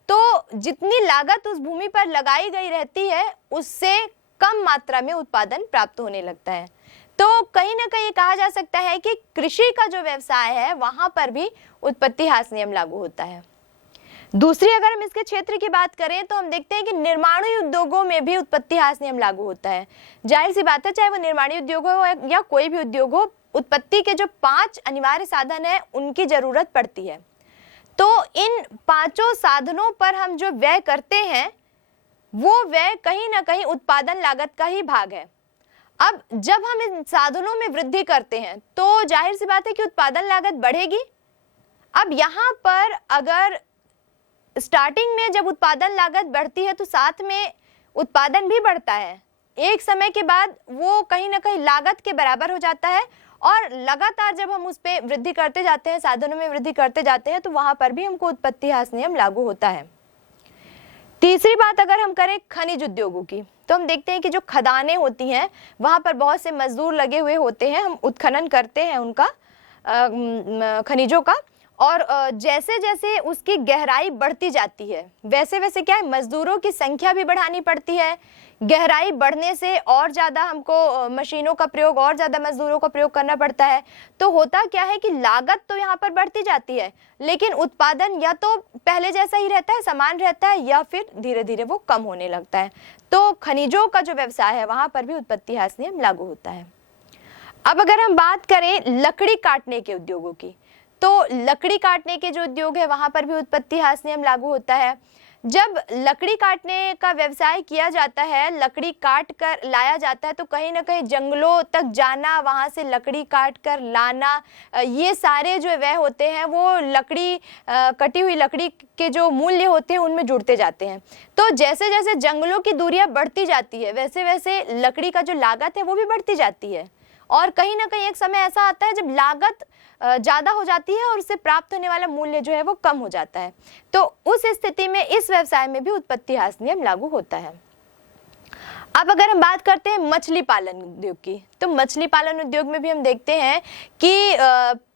तो जितनी लागत उस भूमि पर लगाई गई रहती है उससे कम मात्रा में उत्पादन प्राप्त होने लगता है। तो कहीं ना कहीं कहा जा सकता है कि कृषि का जो व्यवसाय है वहां पर भी उत्पत्ति ह्रास नियम लागू होता है। दूसरी अगर हम इसके क्षेत्र की बात करें तो हम देखते हैं कि निर्माणी उद्योगों में भी उत्पत्ति ह्रास नियम लागू होता है। जाहिर सी बात है, चाहे वो निर्माणी उद्योग हो या कोई भी उद्योग हो, उत्पत्ति के जो 5 अनिवार्य साधन है उनकी जरूरत पड़ती है। तो इन 5 साधनों पर हम जो व्यय करते हैं वो व्यय कहीं ना कहीं उत्पादन लागत का ही भाग है। अब जब हम इन साधनों में वृद्धि करते हैं तो जाहिर सी बात है कि उत्पादन लागत बढ़ेगी। अब यहाँ पर अगर स्टार्टिंग में जब उत्पादन लागत बढ़ती है तो साथ में उत्पादन भी बढ़ता है। एक समय के बाद वो कहीं ना कहीं लागत के बराबर हो जाता है और लगातार जब हम उस पर वृद्धि करते जाते हैं, साधनों में वृद्धि करते जाते हैं, तो वहां पर भी हमको उत्पत्ति ह्रास नियम लागू होता है। तीसरी बात अगर हम करें खनिज उद्योगों की तो हम देखते हैं कि जो खदानें होती हैं वहां पर बहुत से मजदूर लगे हुए होते हैं। हम उत्खनन करते हैं उनका खनिजों का, और जैसे जैसे उसकी गहराई बढ़ती जाती है वैसे वैसे क्या है, मजदूरों की संख्या भी बढ़ानी पड़ती है। गहराई बढ़ने से और ज़्यादा हमको मशीनों का प्रयोग, और ज़्यादा मजदूरों का प्रयोग करना पड़ता है। तो होता क्या है कि लागत तो यहाँ पर बढ़ती जाती है लेकिन उत्पादन या तो पहले जैसा ही रहता है, समान रहता है, या फिर धीरे धीरे वो कम होने लगता है। तो खनिजों का जो व्यवसाय है वहाँ पर भी उत्पत्ति ह्रास नियम लागू होता है। अब अगर हम बात करें लकड़ी काटने के उद्योगों की तो लकड़ी काटने के जो उद्योग है वहां पर भी उत्पत्ति ह्रास नियम लागू होता है। जब लकड़ी काटने का व्यवसाय किया जाता है, लकड़ी काट कर लाया जाता है, तो कहीं ना कहीं जंगलों तक जाना, वहां से लकड़ी काट कर लाना, ये सारे जो व्यय होते हैं वो लकड़ी कटी हुई लकड़ी के जो मूल्य होते हैं उनमें जुड़ते जाते हैं। तो जैसे जैसे जंगलों की दूरियां बढ़ती जाती है वैसे वैसे लकड़ी का जो लागत है वो भी बढ़ती जाती है। और कहीं ना कहीं एक समय ऐसा आता है जब लागत ज़्यादा हो जाती है और उससे प्राप्त होने वाला मूल्य जो है वो कम हो जाता है। तो उस स्थिति में इस व्यवसाय में भी उत्पत्ति ह्रास नियम लागू होता है। अब अगर हम बात करते हैं मछली पालन उद्योग की तो मछली पालन उद्योग में भी हम देखते हैं कि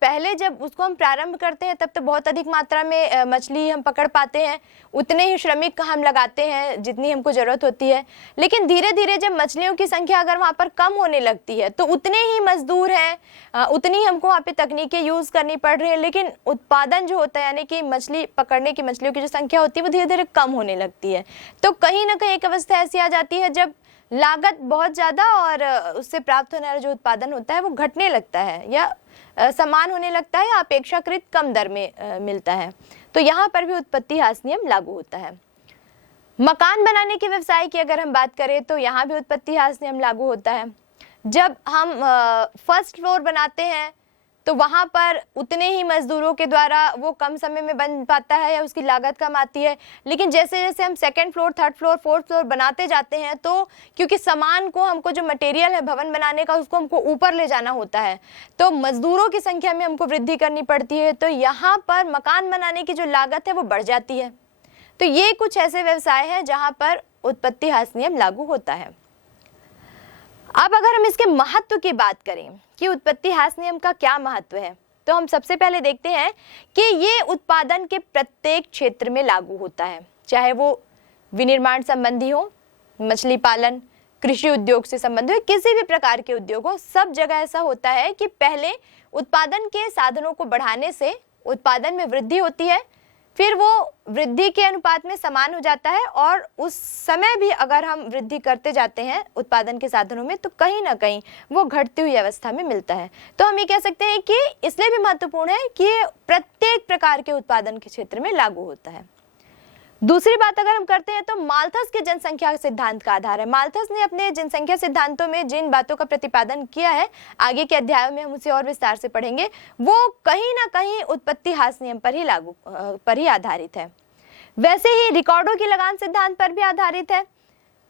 पहले जब उसको हम प्रारंभ करते हैं तब तो बहुत अधिक मात्रा में मछली हम पकड़ पाते हैं, उतने ही श्रमिक हम लगाते हैं जितनी हमको ज़रूरत होती है। लेकिन धीरे धीरे जब मछलियों की संख्या अगर वहाँ पर कम होने लगती है तो उतने ही मजदूर हैं, उतनी हमको वहाँ पे तकनीकें यूज़ करनी पड़ रही है, लेकिन उत्पादन जो होता है यानी कि मछली पकड़ने की मछलियों की जो संख्या होती है वो धीरे धीरे कम होने लगती है। तो कहीं ना कहीं एक अवस्था ऐसी आ जाती है जब लागत बहुत ज़्यादा और उससे प्राप्त होने वाला जो उत्पादन होता है वो घटने लगता है या समान होने लगता है या अपेक्षाकृत कम दर में मिलता है। तो यहाँ पर भी उत्पत्ति ह्रास नियम लागू होता है। मकान बनाने के व्यवसाय की अगर हम बात करें तो यहाँ भी उत्पत्ति ह्रास नियम लागू होता है। जब हम फर्स्ट फ्लोर बनाते हैं तो वहाँ पर उतने ही मजदूरों के द्वारा वो कम समय में बन पाता है या उसकी लागत कम आती है। लेकिन जैसे जैसे हम second floor, third floor, fourth floor बनाते जाते हैं तो क्योंकि सामान को हमको जो मटेरियल है भवन बनाने का उसको हमको ऊपर ले जाना होता है तो मजदूरों की संख्या में हमको वृद्धि करनी पड़ती है। तो यहाँ पर मकान बनाने की जो लागत है वो बढ़ जाती है। तो ये कुछ ऐसे व्यवसाय हैं जहाँ पर उत्पत्ति ह्रास नियम लागू होता है। अब अगर हम इसके महत्व की बात करें कि उत्पत्ति ह्रास नियम का क्या महत्व है तो हम सबसे पहले देखते हैं कि ये उत्पादन के प्रत्येक क्षेत्र में लागू होता है, चाहे वो विनिर्माण संबंधी हो, मछली पालन, कृषि उद्योग से संबंधित हो, किसी भी प्रकार के उद्योग हो, सब जगह ऐसा होता है कि पहले उत्पादन के साधनों को बढ़ाने से उत्पादन में वृद्धि होती है, फिर वो वृद्धि के अनुपात में समान हो जाता है और उस समय भी अगर हम वृद्धि करते जाते हैं उत्पादन के साधनों में तो कहीं ना कहीं वो घटती हुई अवस्था में मिलता है। तो हम ये कह सकते हैं कि इसलिए भी महत्वपूर्ण है कि ये प्रत्येक प्रकार के उत्पादन के क्षेत्र में लागू होता है। दूसरी बात अगर हम करते हैं तो माल्थस के जनसंख्या सिद्धांत का आधार है। माल्थस ने अपने जनसंख्या सिद्धांतों में जिन बातों का प्रतिपादन किया है, आगे के अध्यायों में हम उसे और विस्तार से पढ़ेंगे, वो कहीं ना कहीं उत्पत्ति ह्रास नियम पर ही आधारित है। वैसे ही रिकॉर्डों की लगान सिद्धांत पर भी आधारित है।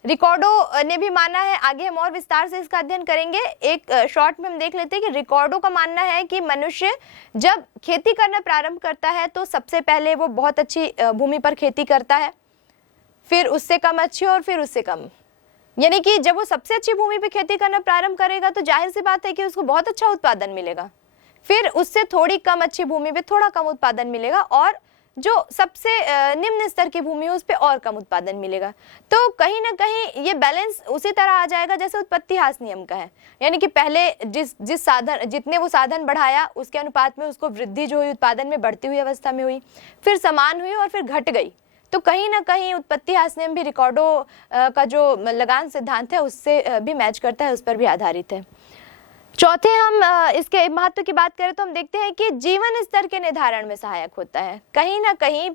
रिकॉर्डो ने भी माना है। आगे हम और विस्तार से इसका अध्ययन करेंगे। एक शॉर्ट में हम देख लेते हैं कि रिकॉर्डो का मानना है कि मनुष्य जब खेती करना प्रारंभ करता है तो सबसे पहले वो बहुत अच्छी भूमि पर खेती करता है, फिर उससे कम अच्छी और फिर उससे कम, यानी कि जब वो सबसे अच्छी भूमि पे खेती करना प्रारंभ करेगा तो जाहिर सी बात है कि उसको बहुत अच्छा उत्पादन मिलेगा, फिर उससे थोड़ी कम अच्छी भूमि पे थोड़ा कम उत्पादन मिलेगा, और जो सबसे निम्न स्तर की भूमि है उस पे और कम उत्पादन मिलेगा। तो कहीं ना कहीं ये बैलेंस उसी तरह आ जाएगा जैसे उत्पत्ति ह्रास नियम का है, यानी कि पहले जिस साधन जितने वो साधन बढ़ाया उसके अनुपात में उसको वृद्धि जो हुई उत्पादन में बढ़ती हुई अवस्था में हुई, फिर समान हुई और फिर घट गई। तो कहीं ना कहीं उत्पत्ति ह्रास नियम भी रिकॉर्डो का जो लगान सिद्धांत है उससे भी मैच करता है, उस पर भी आधारित है। चौथे हम इसके महत्व की बात करें तो हम देखते हैं कि जीवन स्तर के निर्धारण में सहायक होता है। कहीं ना कहीं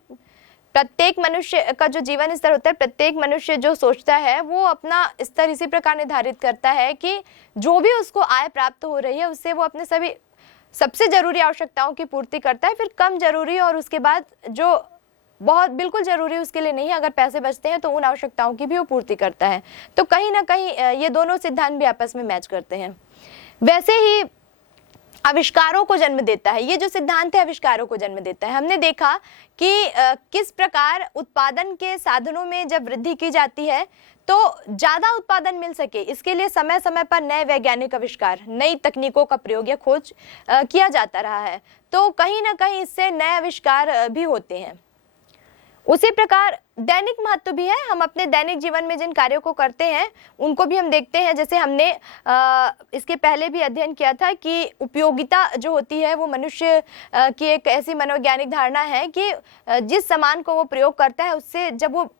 प्रत्येक मनुष्य का जो जीवन स्तर होता है, प्रत्येक मनुष्य जो सोचता है वो अपना स्तर इसी प्रकार निर्धारित करता है कि जो भी उसको आय प्राप्त हो रही है उससे वो अपने सबसे जरूरी आवश्यकताओं की पूर्ति करता है, फिर कम जरूरी और उसके बाद जो बहुत बिल्कुल जरूरी उसके लिए नहीं है, अगर पैसे बचते हैं तो उन आवश्यकताओं की भी वो पूर्ति करता है। तो कहीं ना कहीं ये दोनों सिद्धांत भी आपस में मैच करते हैं। वैसे ही आविष्कारों को जन्म देता है, ये जो सिद्धांत है आविष्कारों को जन्म देता है। हमने देखा कि किस प्रकार उत्पादन के साधनों में जब वृद्धि की जाती है तो ज्यादा उत्पादन मिल सके, इसके लिए समय समय पर नए वैज्ञानिक आविष्कार, नई तकनीकों का प्रयोग या खोज किया जाता रहा है। तो कहीं ना कहीं इससे नए आविष्कार भी होते हैं। उसी प्रकार दैनिक महत्व भी है। हम अपने दैनिक जीवन में जिन कार्यों को करते हैं उनको भी हम देखते हैं। जैसे हमने इसके पहले भी अध्ययन किया था कि उपयोगिता जो होती है वो मनुष्य की एक ऐसी मनोवैज्ञानिक धारणा है कि जिस सामान को वो प्रयोग करता है उससे जब वो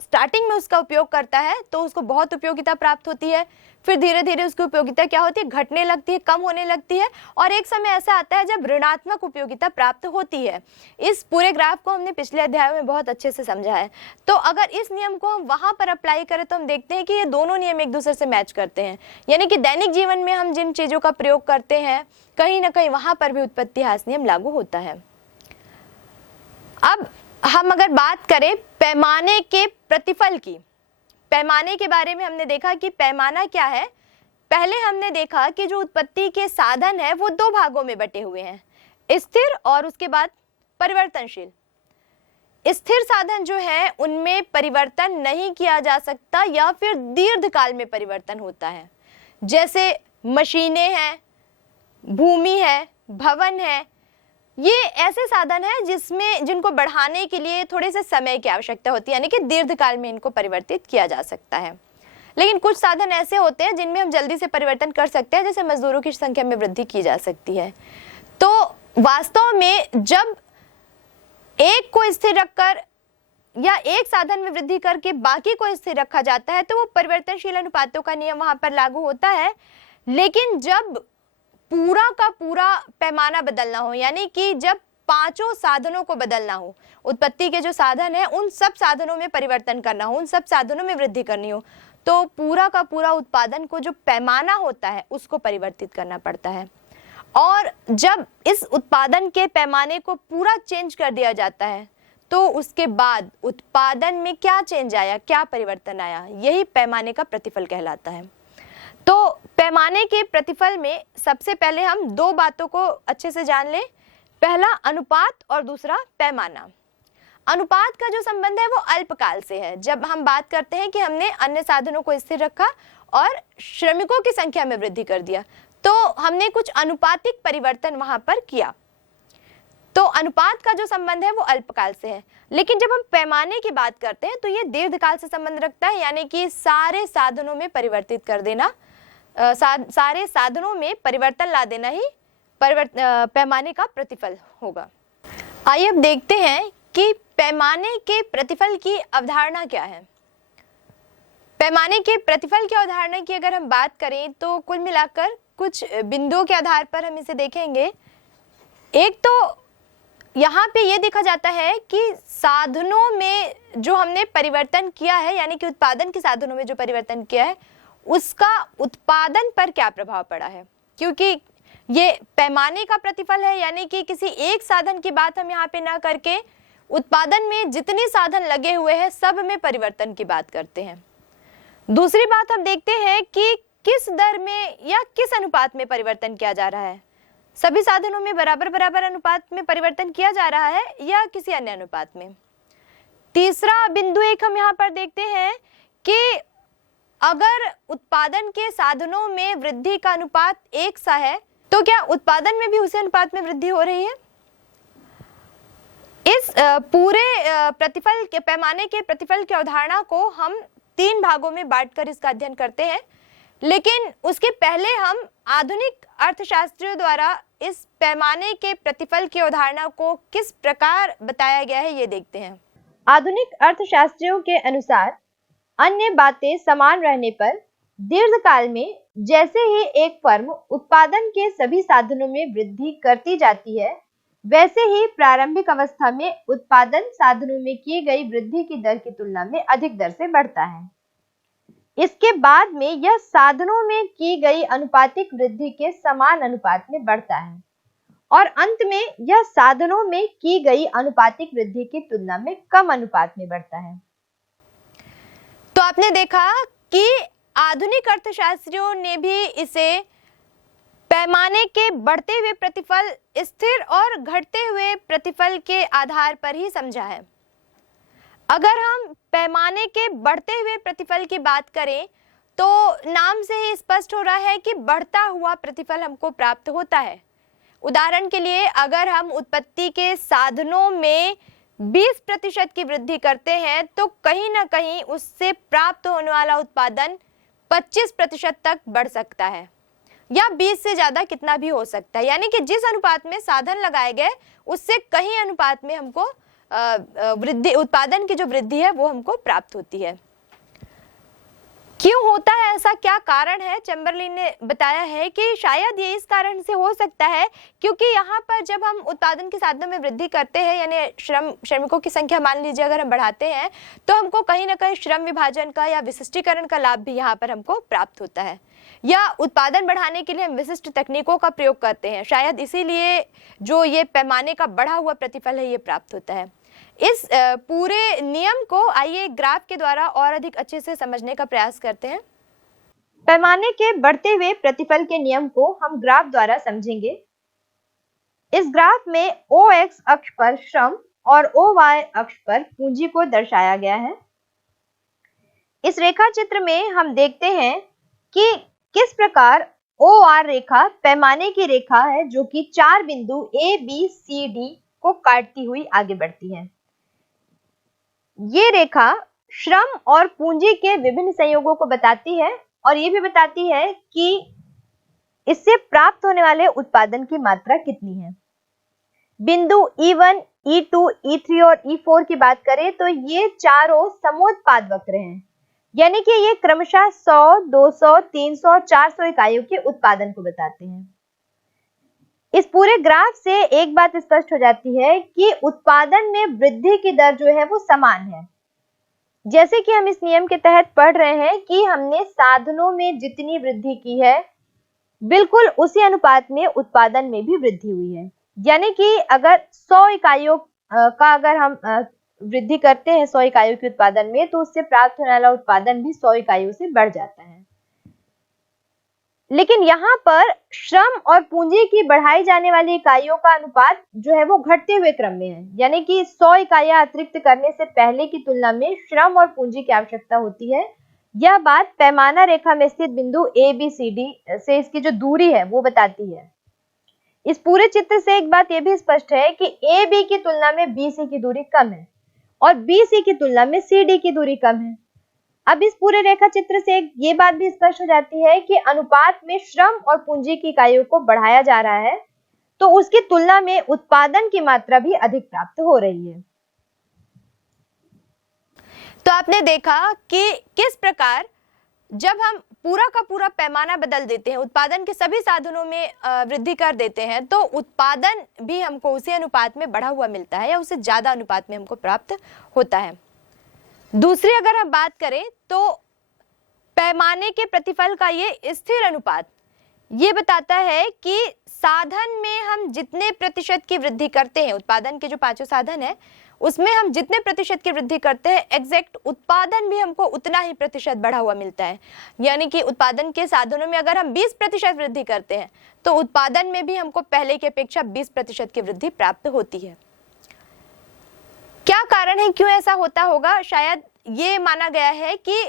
स्टार्टिंग में उसका उपयोग करता है तो उसको बहुत उपयोगिता प्राप्त होती है, फिर धीरे धीरे उसकी उपयोगिता क्या होती है, घटने लगती है, कम होने लगती है, और एक समय ऐसा आता है जब ऋणात्मक उपयोगिता प्राप्त होती है। इस पूरे ग्राफ को हमने पिछले अध्याय में बहुत अच्छे से समझा है। तो अगर इस नियम को हम वहां पर अप्लाई करें तो हम देखते हैं कि ये दोनों नियम एक दूसरे से मैच करते हैं, यानी कि दैनिक जीवन में हम जिन चीजों का प्रयोग करते हैं कहीं ना कहीं वहां पर भी उत्पत्ति ह्रास नियम लागू होता है। अब हम अगर बात करें पैमाने के प्रतिफल की, पैमाने के बारे में हमने देखा कि पैमाना क्या है। पहले हमने देखा कि जो उत्पत्ति के साधन है वो दो भागों में बटे हुए हैं, स्थिर और उसके बाद परिवर्तनशील। स्थिर साधन जो है उनमें परिवर्तन नहीं किया जा सकता या फिर दीर्घकाल में परिवर्तन होता है, जैसे मशीनें हैं, भूमि है, भवन है। ये ऐसे साधन है जिनको बढ़ाने के लिए थोड़े से समय की आवश्यकता होती है, यानी कि दीर्घकाल में इनको परिवर्तित किया जा सकता है। लेकिन कुछ साधन ऐसे होते हैं जिनमें हम जल्दी से परिवर्तन कर सकते हैं, जैसे मजदूरों की संख्या में वृद्धि की जा सकती है। तो वास्तव में जब एक को स्थिर रखकर या एक साधन में वृद्धि करके बाकी को स्थिर रखा जाता है तो वो परिवर्तनशील अनुपातों का नियम वहां पर लागू होता है। लेकिन जब पूरा का पूरा पैमाना बदलना हो, यानी कि जब पांचों साधनों को बदलना हो, उत्पत्ति के जो साधन है उन सब साधनों में परिवर्तन करना हो, उन सब साधनों में वृद्धि करनी हो, तो पूरा का पूरा उत्पादन को जो पैमाना होता है उसको परिवर्तित करना पड़ता है। और जब इस उत्पादन के पैमाने को पूरा चेंज कर दिया जाता है तो उसके बाद उत्पादन में क्या चेंज आया, क्या परिवर्तन आया, यही पैमाने का प्रतिफल कहलाता है। तो पैमाने के प्रतिफल में सबसे पहले हम दो बातों को अच्छे से जान लें। पहला अनुपात और दूसरा पैमाना। अनुपात का जो संबंध है वो अल्पकाल से है। जब हम बात करते हैं कि हमने अन्य साधनों को स्थिर रखा और श्रमिकों की संख्या में वृद्धि कर दिया, तो हमने कुछ अनुपातिक परिवर्तन वहां पर किया। तो अनुपात का जो संबंध है वो अल्पकाल से है। लेकिन जब हम पैमाने की बात करते हैं तो ये दीर्घकाल से संबंध रखता है, यानी कि सारे साधनों में परिवर्तित कर देना, सारे साधनों में परिवर्तन ला देना ही पैमाने का प्रतिफल होगा। आइए अब देखते हैं कि पैमाने के प्रतिफल की अवधारणा क्या है। पैमाने के प्रतिफल की अवधारणा की अगर हम बात करें तो कुल मिलाकर कुछ बिंदुओं के आधार पर हम इसे देखेंगे। एक तो यहाँ पे ये देखा जाता है कि साधनों में जो हमने परिवर्तन किया है, यानी कि उत्पादन के साधनों में जो परिवर्तन किया है उसका उत्पादन पर क्या प्रभाव पड़ा है, क्योंकि ये पैमाने का प्रतिफल है, यानी कि किसी एक साधन की बात हम यहाँ पे ना करके उत्पादन में जितने साधन लगे हुए हैं सब में परिवर्तन की बात करते हैं। दूसरी बात हम देखते हैं कि किस दर में या किस अनुपात में परिवर्तन किया जा रहा है। सभी साधनों में बराबर बराबर अनुपात में परिवर्तन किया जा रहा है या किसी अन्य अनुपात में। तीसरा बिंदु एक हम यहाँ पर देखते हैं कि अगर उत्पादन के साधनों में वृद्धि का अनुपात एक सा है तो क्या उत्पादन में भी उसी अनुपात में वृद्धि हो रही है। इस पूरे प्रतिफल के पैमाने के प्रतिफल की अवधारणा को हम 3 भागों में बांटकर इसका अध्ययन करते हैं, लेकिन उसके पहले हम आधुनिक अर्थशास्त्रियों द्वारा इस पैमाने के प्रतिफल की अवधारणा को किस प्रकार बताया गया है ये देखते हैं। आधुनिक अर्थशास्त्रियों के अनुसार अन्य बातें समान रहने पर दीर्घकाल में जैसे ही एक फर्म उत्पादन के सभी साधनों में वृद्धि करती जाती है, वैसे ही प्रारंभिक अवस्था में उत्पादन साधनों में की गई वृद्धि की दर की तुलना में अधिक दर से बढ़ता है। इसके बाद में यह साधनों में की गई अनुपातिक वृद्धि के समान अनुपात में बढ़ता है और अंत में यह साधनों में की गई अनुपातिक वृद्धि की तुलना में कम अनुपात में बढ़ता है। तो आपने देखा कि आधुनिक अर्थशास्त्रियों ने भी इसे पैमाने के बढ़ते हुए प्रतिफल, स्थिर और घटते हुए प्रतिफल के आधार पर ही समझा है। अगर हम पैमाने के बढ़ते हुए प्रतिफल की बात करें तो नाम से ही स्पष्ट हो रहा है कि बढ़ता हुआ प्रतिफल हमको प्राप्त होता है। उदाहरण के लिए अगर हम उत्पत्ति के साधनों में 20% की वृद्धि करते हैं तो कहीं ना कहीं उससे प्राप्त होने वाला उत्पादन 25% तक बढ़ सकता है या 20 से ज्यादा कितना भी हो सकता है, यानी कि जिस अनुपात में साधन लगाए गए उससे कहीं अनुपात में हमको वृद्धि, उत्पादन की जो वृद्धि है वो हमको प्राप्त होती है। क्यों होता है ऐसा, क्या कारण है? चैम्बरलिन ने बताया है कि शायद ये इस कारण से हो सकता है क्योंकि यहाँ पर जब हम उत्पादन के साधनों में वृद्धि करते हैं, यानी श्रमिकों की संख्या मान लीजिए अगर हम बढ़ाते हैं तो हमको कहीं ना कहीं श्रम विभाजन का या विशिष्टीकरण का लाभ भी यहाँ पर हमको प्राप्त होता है, या उत्पादन बढ़ाने के लिए हम विशिष्ट तकनीकों का प्रयोग करते हैं, शायद इसीलिए जो ये पैमाने का बढ़ा हुआ प्रतिफल है ये प्राप्त होता है। इस पूरे नियम को आइए ग्राफ के द्वारा और अधिक अच्छे से समझने का प्रयास करते हैं। पैमाने के बढ़ते हुए प्रतिफल के नियम को हम ग्राफ द्वारा समझेंगे। इस ग्राफ में OX अक्ष पर श्रम और OY अक्ष पर पूंजी को दर्शाया गया है। इस रेखा चित्र में हम देखते हैं कि किस प्रकार OR रेखा पैमाने की रेखा है जो कि 4 बिंदु A, B, C, D को काटती हुई आगे बढ़ती है। ये रेखा श्रम और पूंजी के विभिन्न संयोगों को बताती है और ये भी बताती है कि इससे प्राप्त होने वाले उत्पादन की मात्रा कितनी है। बिंदु E1, E2, E3 और E4 की बात करें तो ये चारों समोत्पाद वक्र हैं, यानी कि ये क्रमशः 100, 200, 300 और 400 इकाइयों के उत्पादन को बताते हैं। इस पूरे ग्राफ से एक बात स्पष्ट हो जाती है कि उत्पादन में वृद्धि की दर जो है वो समान है। जैसे कि हम इस नियम के तहत पढ़ रहे हैं कि हमने साधनों में जितनी वृद्धि की है बिल्कुल उसी अनुपात में उत्पादन में भी वृद्धि हुई है, यानी कि अगर 100 इकाइयों का अगर हम वृद्धि करते हैं 100 इकाइयों के उत्पादन में तो उससे प्राप्त होने वाला उत्पादन भी 100 इकाइयों से बढ़ जाता है। लेकिन यहाँ पर श्रम और पूंजी की बढ़ाई जाने वाली इकाइयों का अनुपात जो है वो घटते हुए क्रम में है, यानी कि 100 इकाइयां अतिरिक्त करने से पहले की तुलना में श्रम और पूंजी की आवश्यकता होती है। यह बात पैमाना रेखा में स्थित बिंदु ABCD से इसकी जो दूरी है वो बताती है। इस पूरे चित्र से एक बात यह भी स्पष्ट है कि AB की तुलना में BC की दूरी कम है और BC की तुलना में CD की दूरी कम है। अब इस पूरे रेखा चित्र से ये बात भी स्पष्ट हो जाती है कि अनुपात में श्रम और पूंजी की इकाइयों को बढ़ाया जा रहा है तो उसकी तुलना में उत्पादन की मात्रा भी अधिक प्राप्त हो रही है। तो आपने देखा कि किस प्रकार जब हम पूरा का पूरा पैमाना बदल देते हैं, उत्पादन के सभी साधनों में वृद्धि कर देते हैं तो उत्पादन भी हमको उसी अनुपात में बढ़ा हुआ मिलता है या उससे ज्यादा अनुपात में हमको प्राप्त होता है। दूसरी अगर हम बात करें तो पैमाने के प्रतिफल का ये स्थिर अनुपात ये बताता है कि साधन में हम जितने प्रतिशत की वृद्धि करते हैं, उत्पादन के जो पांचों साधन है उसमें हम जितने प्रतिशत की वृद्धि करते हैं, एग्जैक्ट उत्पादन भी हमको उतना ही प्रतिशत बढ़ा हुआ मिलता है। यानी कि उत्पादन के साधनों में अगर हम 20% वृद्धि करते हैं तो उत्पादन में भी हमको पहले की अपेक्षा 20% की वृद्धि प्राप्त होती है। क्या कारण है, क्यों ऐसा होता होगा? शायद ये माना गया है कि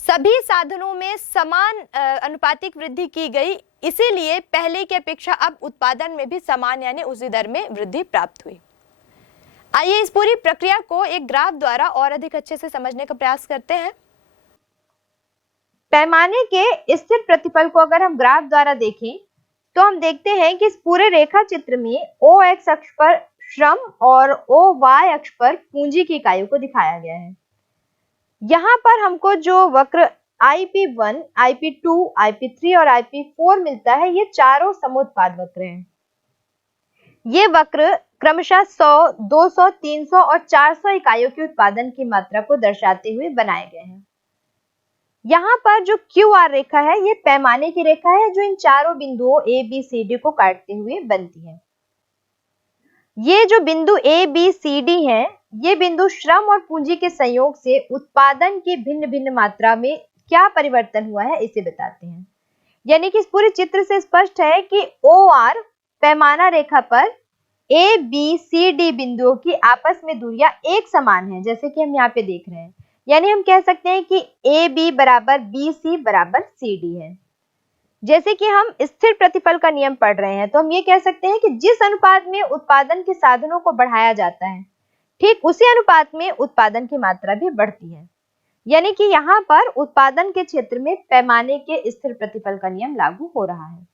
सभी साधनों में समान अनुपातिक वृद्धि की गई, इसीलिए पहले की अपेक्षा अब उत्पादन में भी समान यानी उसी दर में वृद्धि प्राप्त हुई। आइए इस पूरी प्रक्रिया को एक ग्राफ द्वारा और अधिक अच्छे से समझने का प्रयास करते हैं। पैमाने के स्थिर प्रतिफल को अगर हम ग्राफ द्वारा देखें तो हम देखते हैं कि इस पूरे रेखा चित्र में ओ एक्स अक्ष पर श्रम और ओ वाई अक्ष पर पूंजी की इकाइयों को दिखाया गया है। यहाँ पर हमको जो वक्र IP1, IP2, IP3 और IP4 मिलता है, ये चारों समुत्पाद वक्र हैं। ये वक्र क्रमशः 100, 200, 300 और 400 इकाइयों की उत्पादन की मात्रा को दर्शाते हुए बनाए गए हैं। यहाँ पर जो QR रेखा है, ये पैमाने की रेखा है जो इन चारों बिंदुओं A, B, C, D को काटते हुए बनती है। ये जो बिंदु A, B, C, D हैं, ये बिंदु श्रम और पूंजी के संयोग से उत्पादन की भिन्न भिन्न मात्रा में क्या परिवर्तन हुआ है इसे बताते हैं। यानी कि इस पूरे चित्र से स्पष्ट है कि OR पैमाना रेखा पर A, B, C, D बिंदुओं की आपस में दूरियां एक समान है, जैसे कि हम यहाँ पे देख रहे हैं। यानी हम कह सकते हैं कि AB बराबर BC बराबर CD है। जैसे कि हम स्थिर प्रतिफल का नियम पढ़ रहे हैं, तो हम ये कह सकते हैं कि जिस अनुपात में उत्पादन के साधनों को बढ़ाया जाता है, ठीक उसी अनुपात में उत्पादन की मात्रा भी बढ़ती है। यानी कि यहाँ पर उत्पादन के क्षेत्र में पैमाने के स्थिर प्रतिफल का नियम लागू हो रहा है।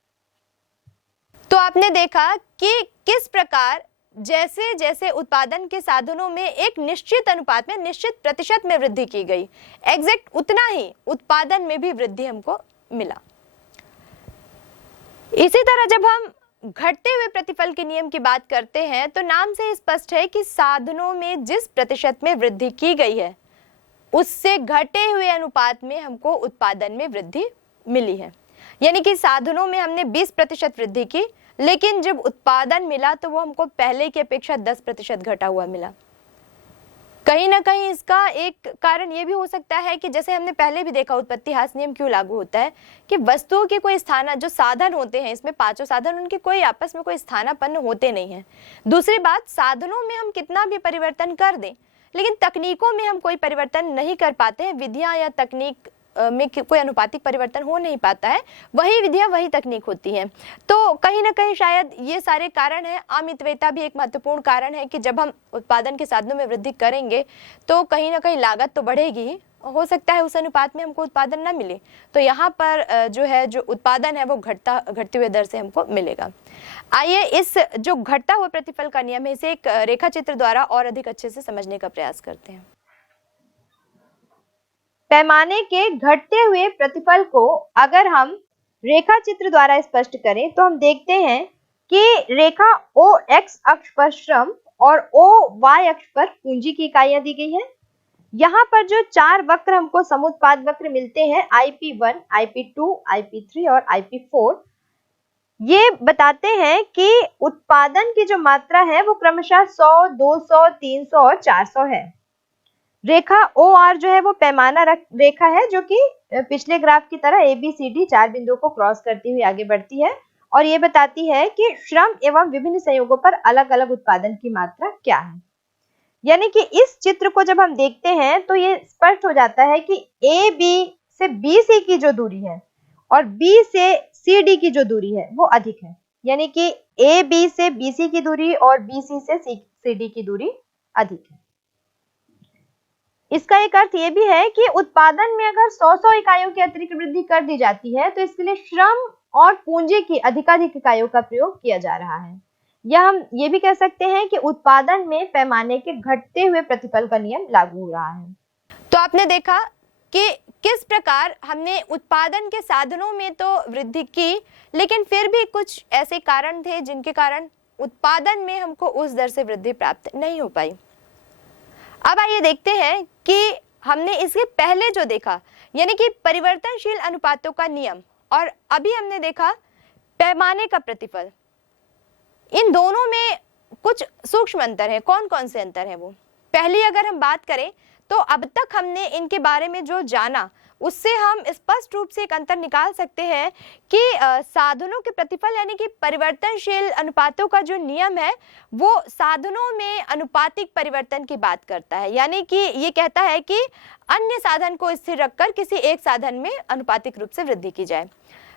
तो आपने देखा कि किस प्रकार जैसे जैसे उत्पादन के साधनों में एक निश्चित अनुपात में, निश्चित प्रतिशत में वृद्धि की गई, एग्जैक्ट उतना ही उत्पादन में भी वृद्धि हमको मिला। इसी तरह जब हम घटते हुए प्रतिफल के नियम की बात करते हैं तो नाम से स्पष्ट है कि साधनों में जिस प्रतिशत में वृद्धि की गई है उससे घटे हुए अनुपात में हमको उत्पादन में वृद्धि मिली है। यानी कि साधनों में हमने 20% वृद्धि की, लेकिन जब उत्पादन मिला तो वो हमको पहले की अपेक्षा 10% घटा हुआ मिला। कहीं ना कहीं इसका एक कारण ये भी हो सकता है कि जैसे हमने पहले भी देखा उत्पत्ति ह्रास नियम क्यों लागू होता है कि वस्तुओं के कोई स्थान, जो साधन होते हैं इसमें पांचों साधन, उनके कोई आपस में कोई स्थानापन्न होते नहीं है। दूसरी बात, साधनों में हम कितना भी परिवर्तन कर दें लेकिन तकनीकों में हम कोई परिवर्तन नहीं कर पाते हैं। विधियां या तकनीक में कोई अनुपातिक परिवर्तन हो नहीं पाता है, वही विधियां वही तकनीक होती हैं। तो कहीं ना कहीं शायद ये सारे कारण हैं। अमितव्ययता भी एक महत्वपूर्ण कारण है कि जब हम उत्पादन के साधनों में वृद्धि करेंगे तो कहीं ना कहीं लागत तो बढ़ेगी, हो सकता है उस अनुपात में हमको उत्पादन ना मिले, तो यहाँ पर जो उत्पादन है वो घटते हुए दर से हमको मिलेगा। आइए इस जो घटता हुआ प्रतिफल का नियम है इसे एक रेखा चित्र द्वारा और अधिक अच्छे से समझने का प्रयास करते हैं। पैमाने के घटते हुए प्रतिफल को अगर हम रेखा चित्र द्वारा स्पष्ट करें तो हम देखते हैं कि रेखा OX अक्ष पर श्रम और OY अक्ष पर पूंजी की इकाइयां दी गई हैं। यहाँ पर जो चार वक्र हमको समुत्पाद वक्र मिलते हैं, IP1, IP2, IP3 और IP4, ये बताते हैं कि उत्पादन की जो मात्रा है वो क्रमशः 100, 200, 300 और 400 है। रेखा OR जो है वो पैमाना रेखा है जो कि पिछले ग्राफ की तरह ABCD चार बिंदुओं को क्रॉस करती हुई आगे बढ़ती है और ये बताती है कि श्रम एवं विभिन्न संयोगों पर अलग अलग उत्पादन की मात्रा क्या है। यानी कि इस चित्र को जब हम देखते हैं तो ये स्पष्ट हो जाता है कि AB से BC की जो दूरी है और B से CD की जो दूरी है वो अधिक है। यानी कि AB से BC की दूरी और BC से CD की दूरी अधिक है। इसका एक अर्थ ये भी है कि उत्पादन में अगर 100 इकाइयों की अतिरिक्त वृद्धि कर दी जाती है तो इसके लिए श्रम और पूंजी की अधिकाधिक इकाइयों का प्रयोग किया जा रहा है। या हम ये भी कह सकते हैं कि उत्पादन में पैमाने के घटते हुए प्रतिफल का नियम लागू हो रहा है। तो आपने देखा कि किस प्रकार हमने उत्पादन के साधनों में तो वृद्धि की, लेकिन फिर भी कुछ ऐसे कारण थे जिनके कारण उत्पादन में हमको उस दर से वृद्धि प्राप्त नहीं हो पाई। अब आइए देखते हैं कि हमने इसके पहले जो देखा यानी कि परिवर्तनशील अनुपातों का नियम, और अभी हमने देखा पैमाने का प्रतिफल, इन दोनों में कुछ सूक्ष्म अंतर है। कौन कौन से अंतर है वो? पहली अगर हम बात करें तो अब तक हमने इनके बारे में जो जाना उससे हम स्पष्ट रूप से एक अंतर निकाल सकते हैं कि साधनों के प्रतिफल यानी कि परिवर्तनशील अनुपातों का जो नियम है वो साधनों में अनुपातिक परिवर्तन की बात करता है, यानी कि ये कहता है कि अन्य साधन को स्थिर रखकर किसी एक साधन में अनुपातिक रूप से वृद्धि की जाए।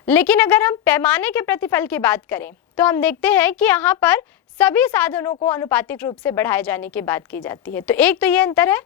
लेकिन अगर हम पैमाने के प्रतिफल की बात करें तो हम देखते हैं कि यहाँ पर सभी साधनों को अनुपातिक रूप से बढ़ाए जाने की बात की जाती है। तो एक तो ये अंतर है।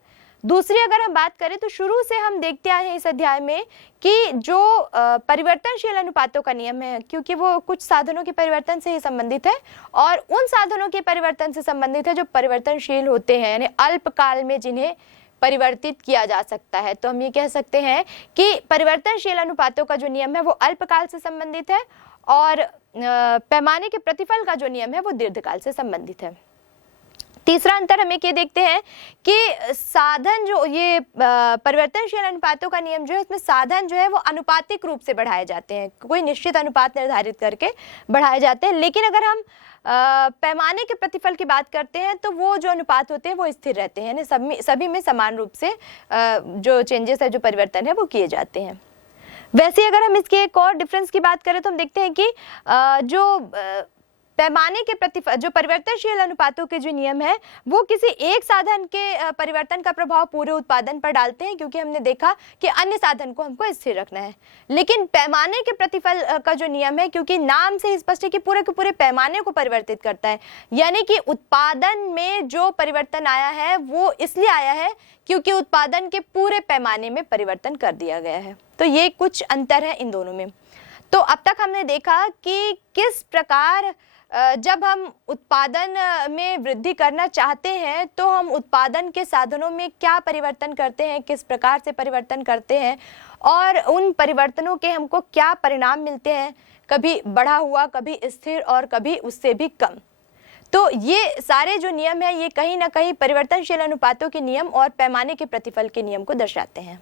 दूसरी अगर हम बात करें तो शुरू से हम देखते आए हैं इस अध्याय में कि जो परिवर्तनशील अनुपातों का नियम है, क्योंकि वो कुछ साधनों के परिवर्तन से ही संबंधित है और उन साधनों के परिवर्तन से संबंधित है जो परिवर्तनशील होते हैं, यानी अल्पकाल में जिन्हें परिवर्तित किया जा सकता है। तो हम ये कह सकते हैं कि परिवर्तनशील अनुपातों का जो नियम है वो अल्पकाल से संबंधित है और पैमाने के प्रतिफल का जो नियम है वो दीर्घकाल से संबंधित है। तीसरा अंतर हम एक ये देखते हैं कि साधन जो ये परिवर्तनशील अनुपातों का नियम जो है उसमें साधन जो है वो अनुपातिक रूप से बढ़ाए जाते हैं, कोई निश्चित अनुपात निर्धारित करके बढ़ाए जाते हैं। लेकिन अगर हम पैमाने के प्रतिफल की बात करते हैं तो वो जो अनुपात होते हैं वो स्थिर रहते हैं, यानी सभी में समान रूप से जो चेंजेस है, जो परिवर्तन है वो किए जाते हैं। वैसे अगर हम इसके एक और डिफरेंस की बात करें तो हम देखते हैं कि जो पैमाने के प्रतिफल, जो परिवर्तनशील अनुपातों के जो नियम है वो किसी एक साधन के परिवर्तन का प्रभाव पूरे उत्पादन पर डालते हैं, क्योंकि हमने देखा कि अन्य साधन को हमको स्थिर रखना है। लेकिन पैमाने के प्रतिफल का जो नियम है, क्योंकि नाम से स्पष्ट है कि पूरे के पूरे पैमाने को परिवर्तित करता है, यानी कि उत्पादन में जो परिवर्तन आया है वो इसलिए आया है क्योंकि उत्पादन के पूरे पैमाने में परिवर्तन कर दिया गया है। तो ये कुछ अंतर है इन दोनों में। तो अब तक हमने देखा कि किस प्रकार जब हम उत्पादन में वृद्धि करना चाहते हैं तो हम उत्पादन के साधनों में क्या परिवर्तन करते हैं, किस प्रकार से परिवर्तन करते हैं और उन परिवर्तनों के हमको क्या परिणाम मिलते हैं, कभी बढ़ा हुआ, कभी स्थिर और कभी उससे भी कम। तो ये सारे जो नियम हैं ये कहीं ना कहीं परिवर्तनशील अनुपातों के नियम और पैमाने के प्रतिफल के नियम को दर्शाते हैं।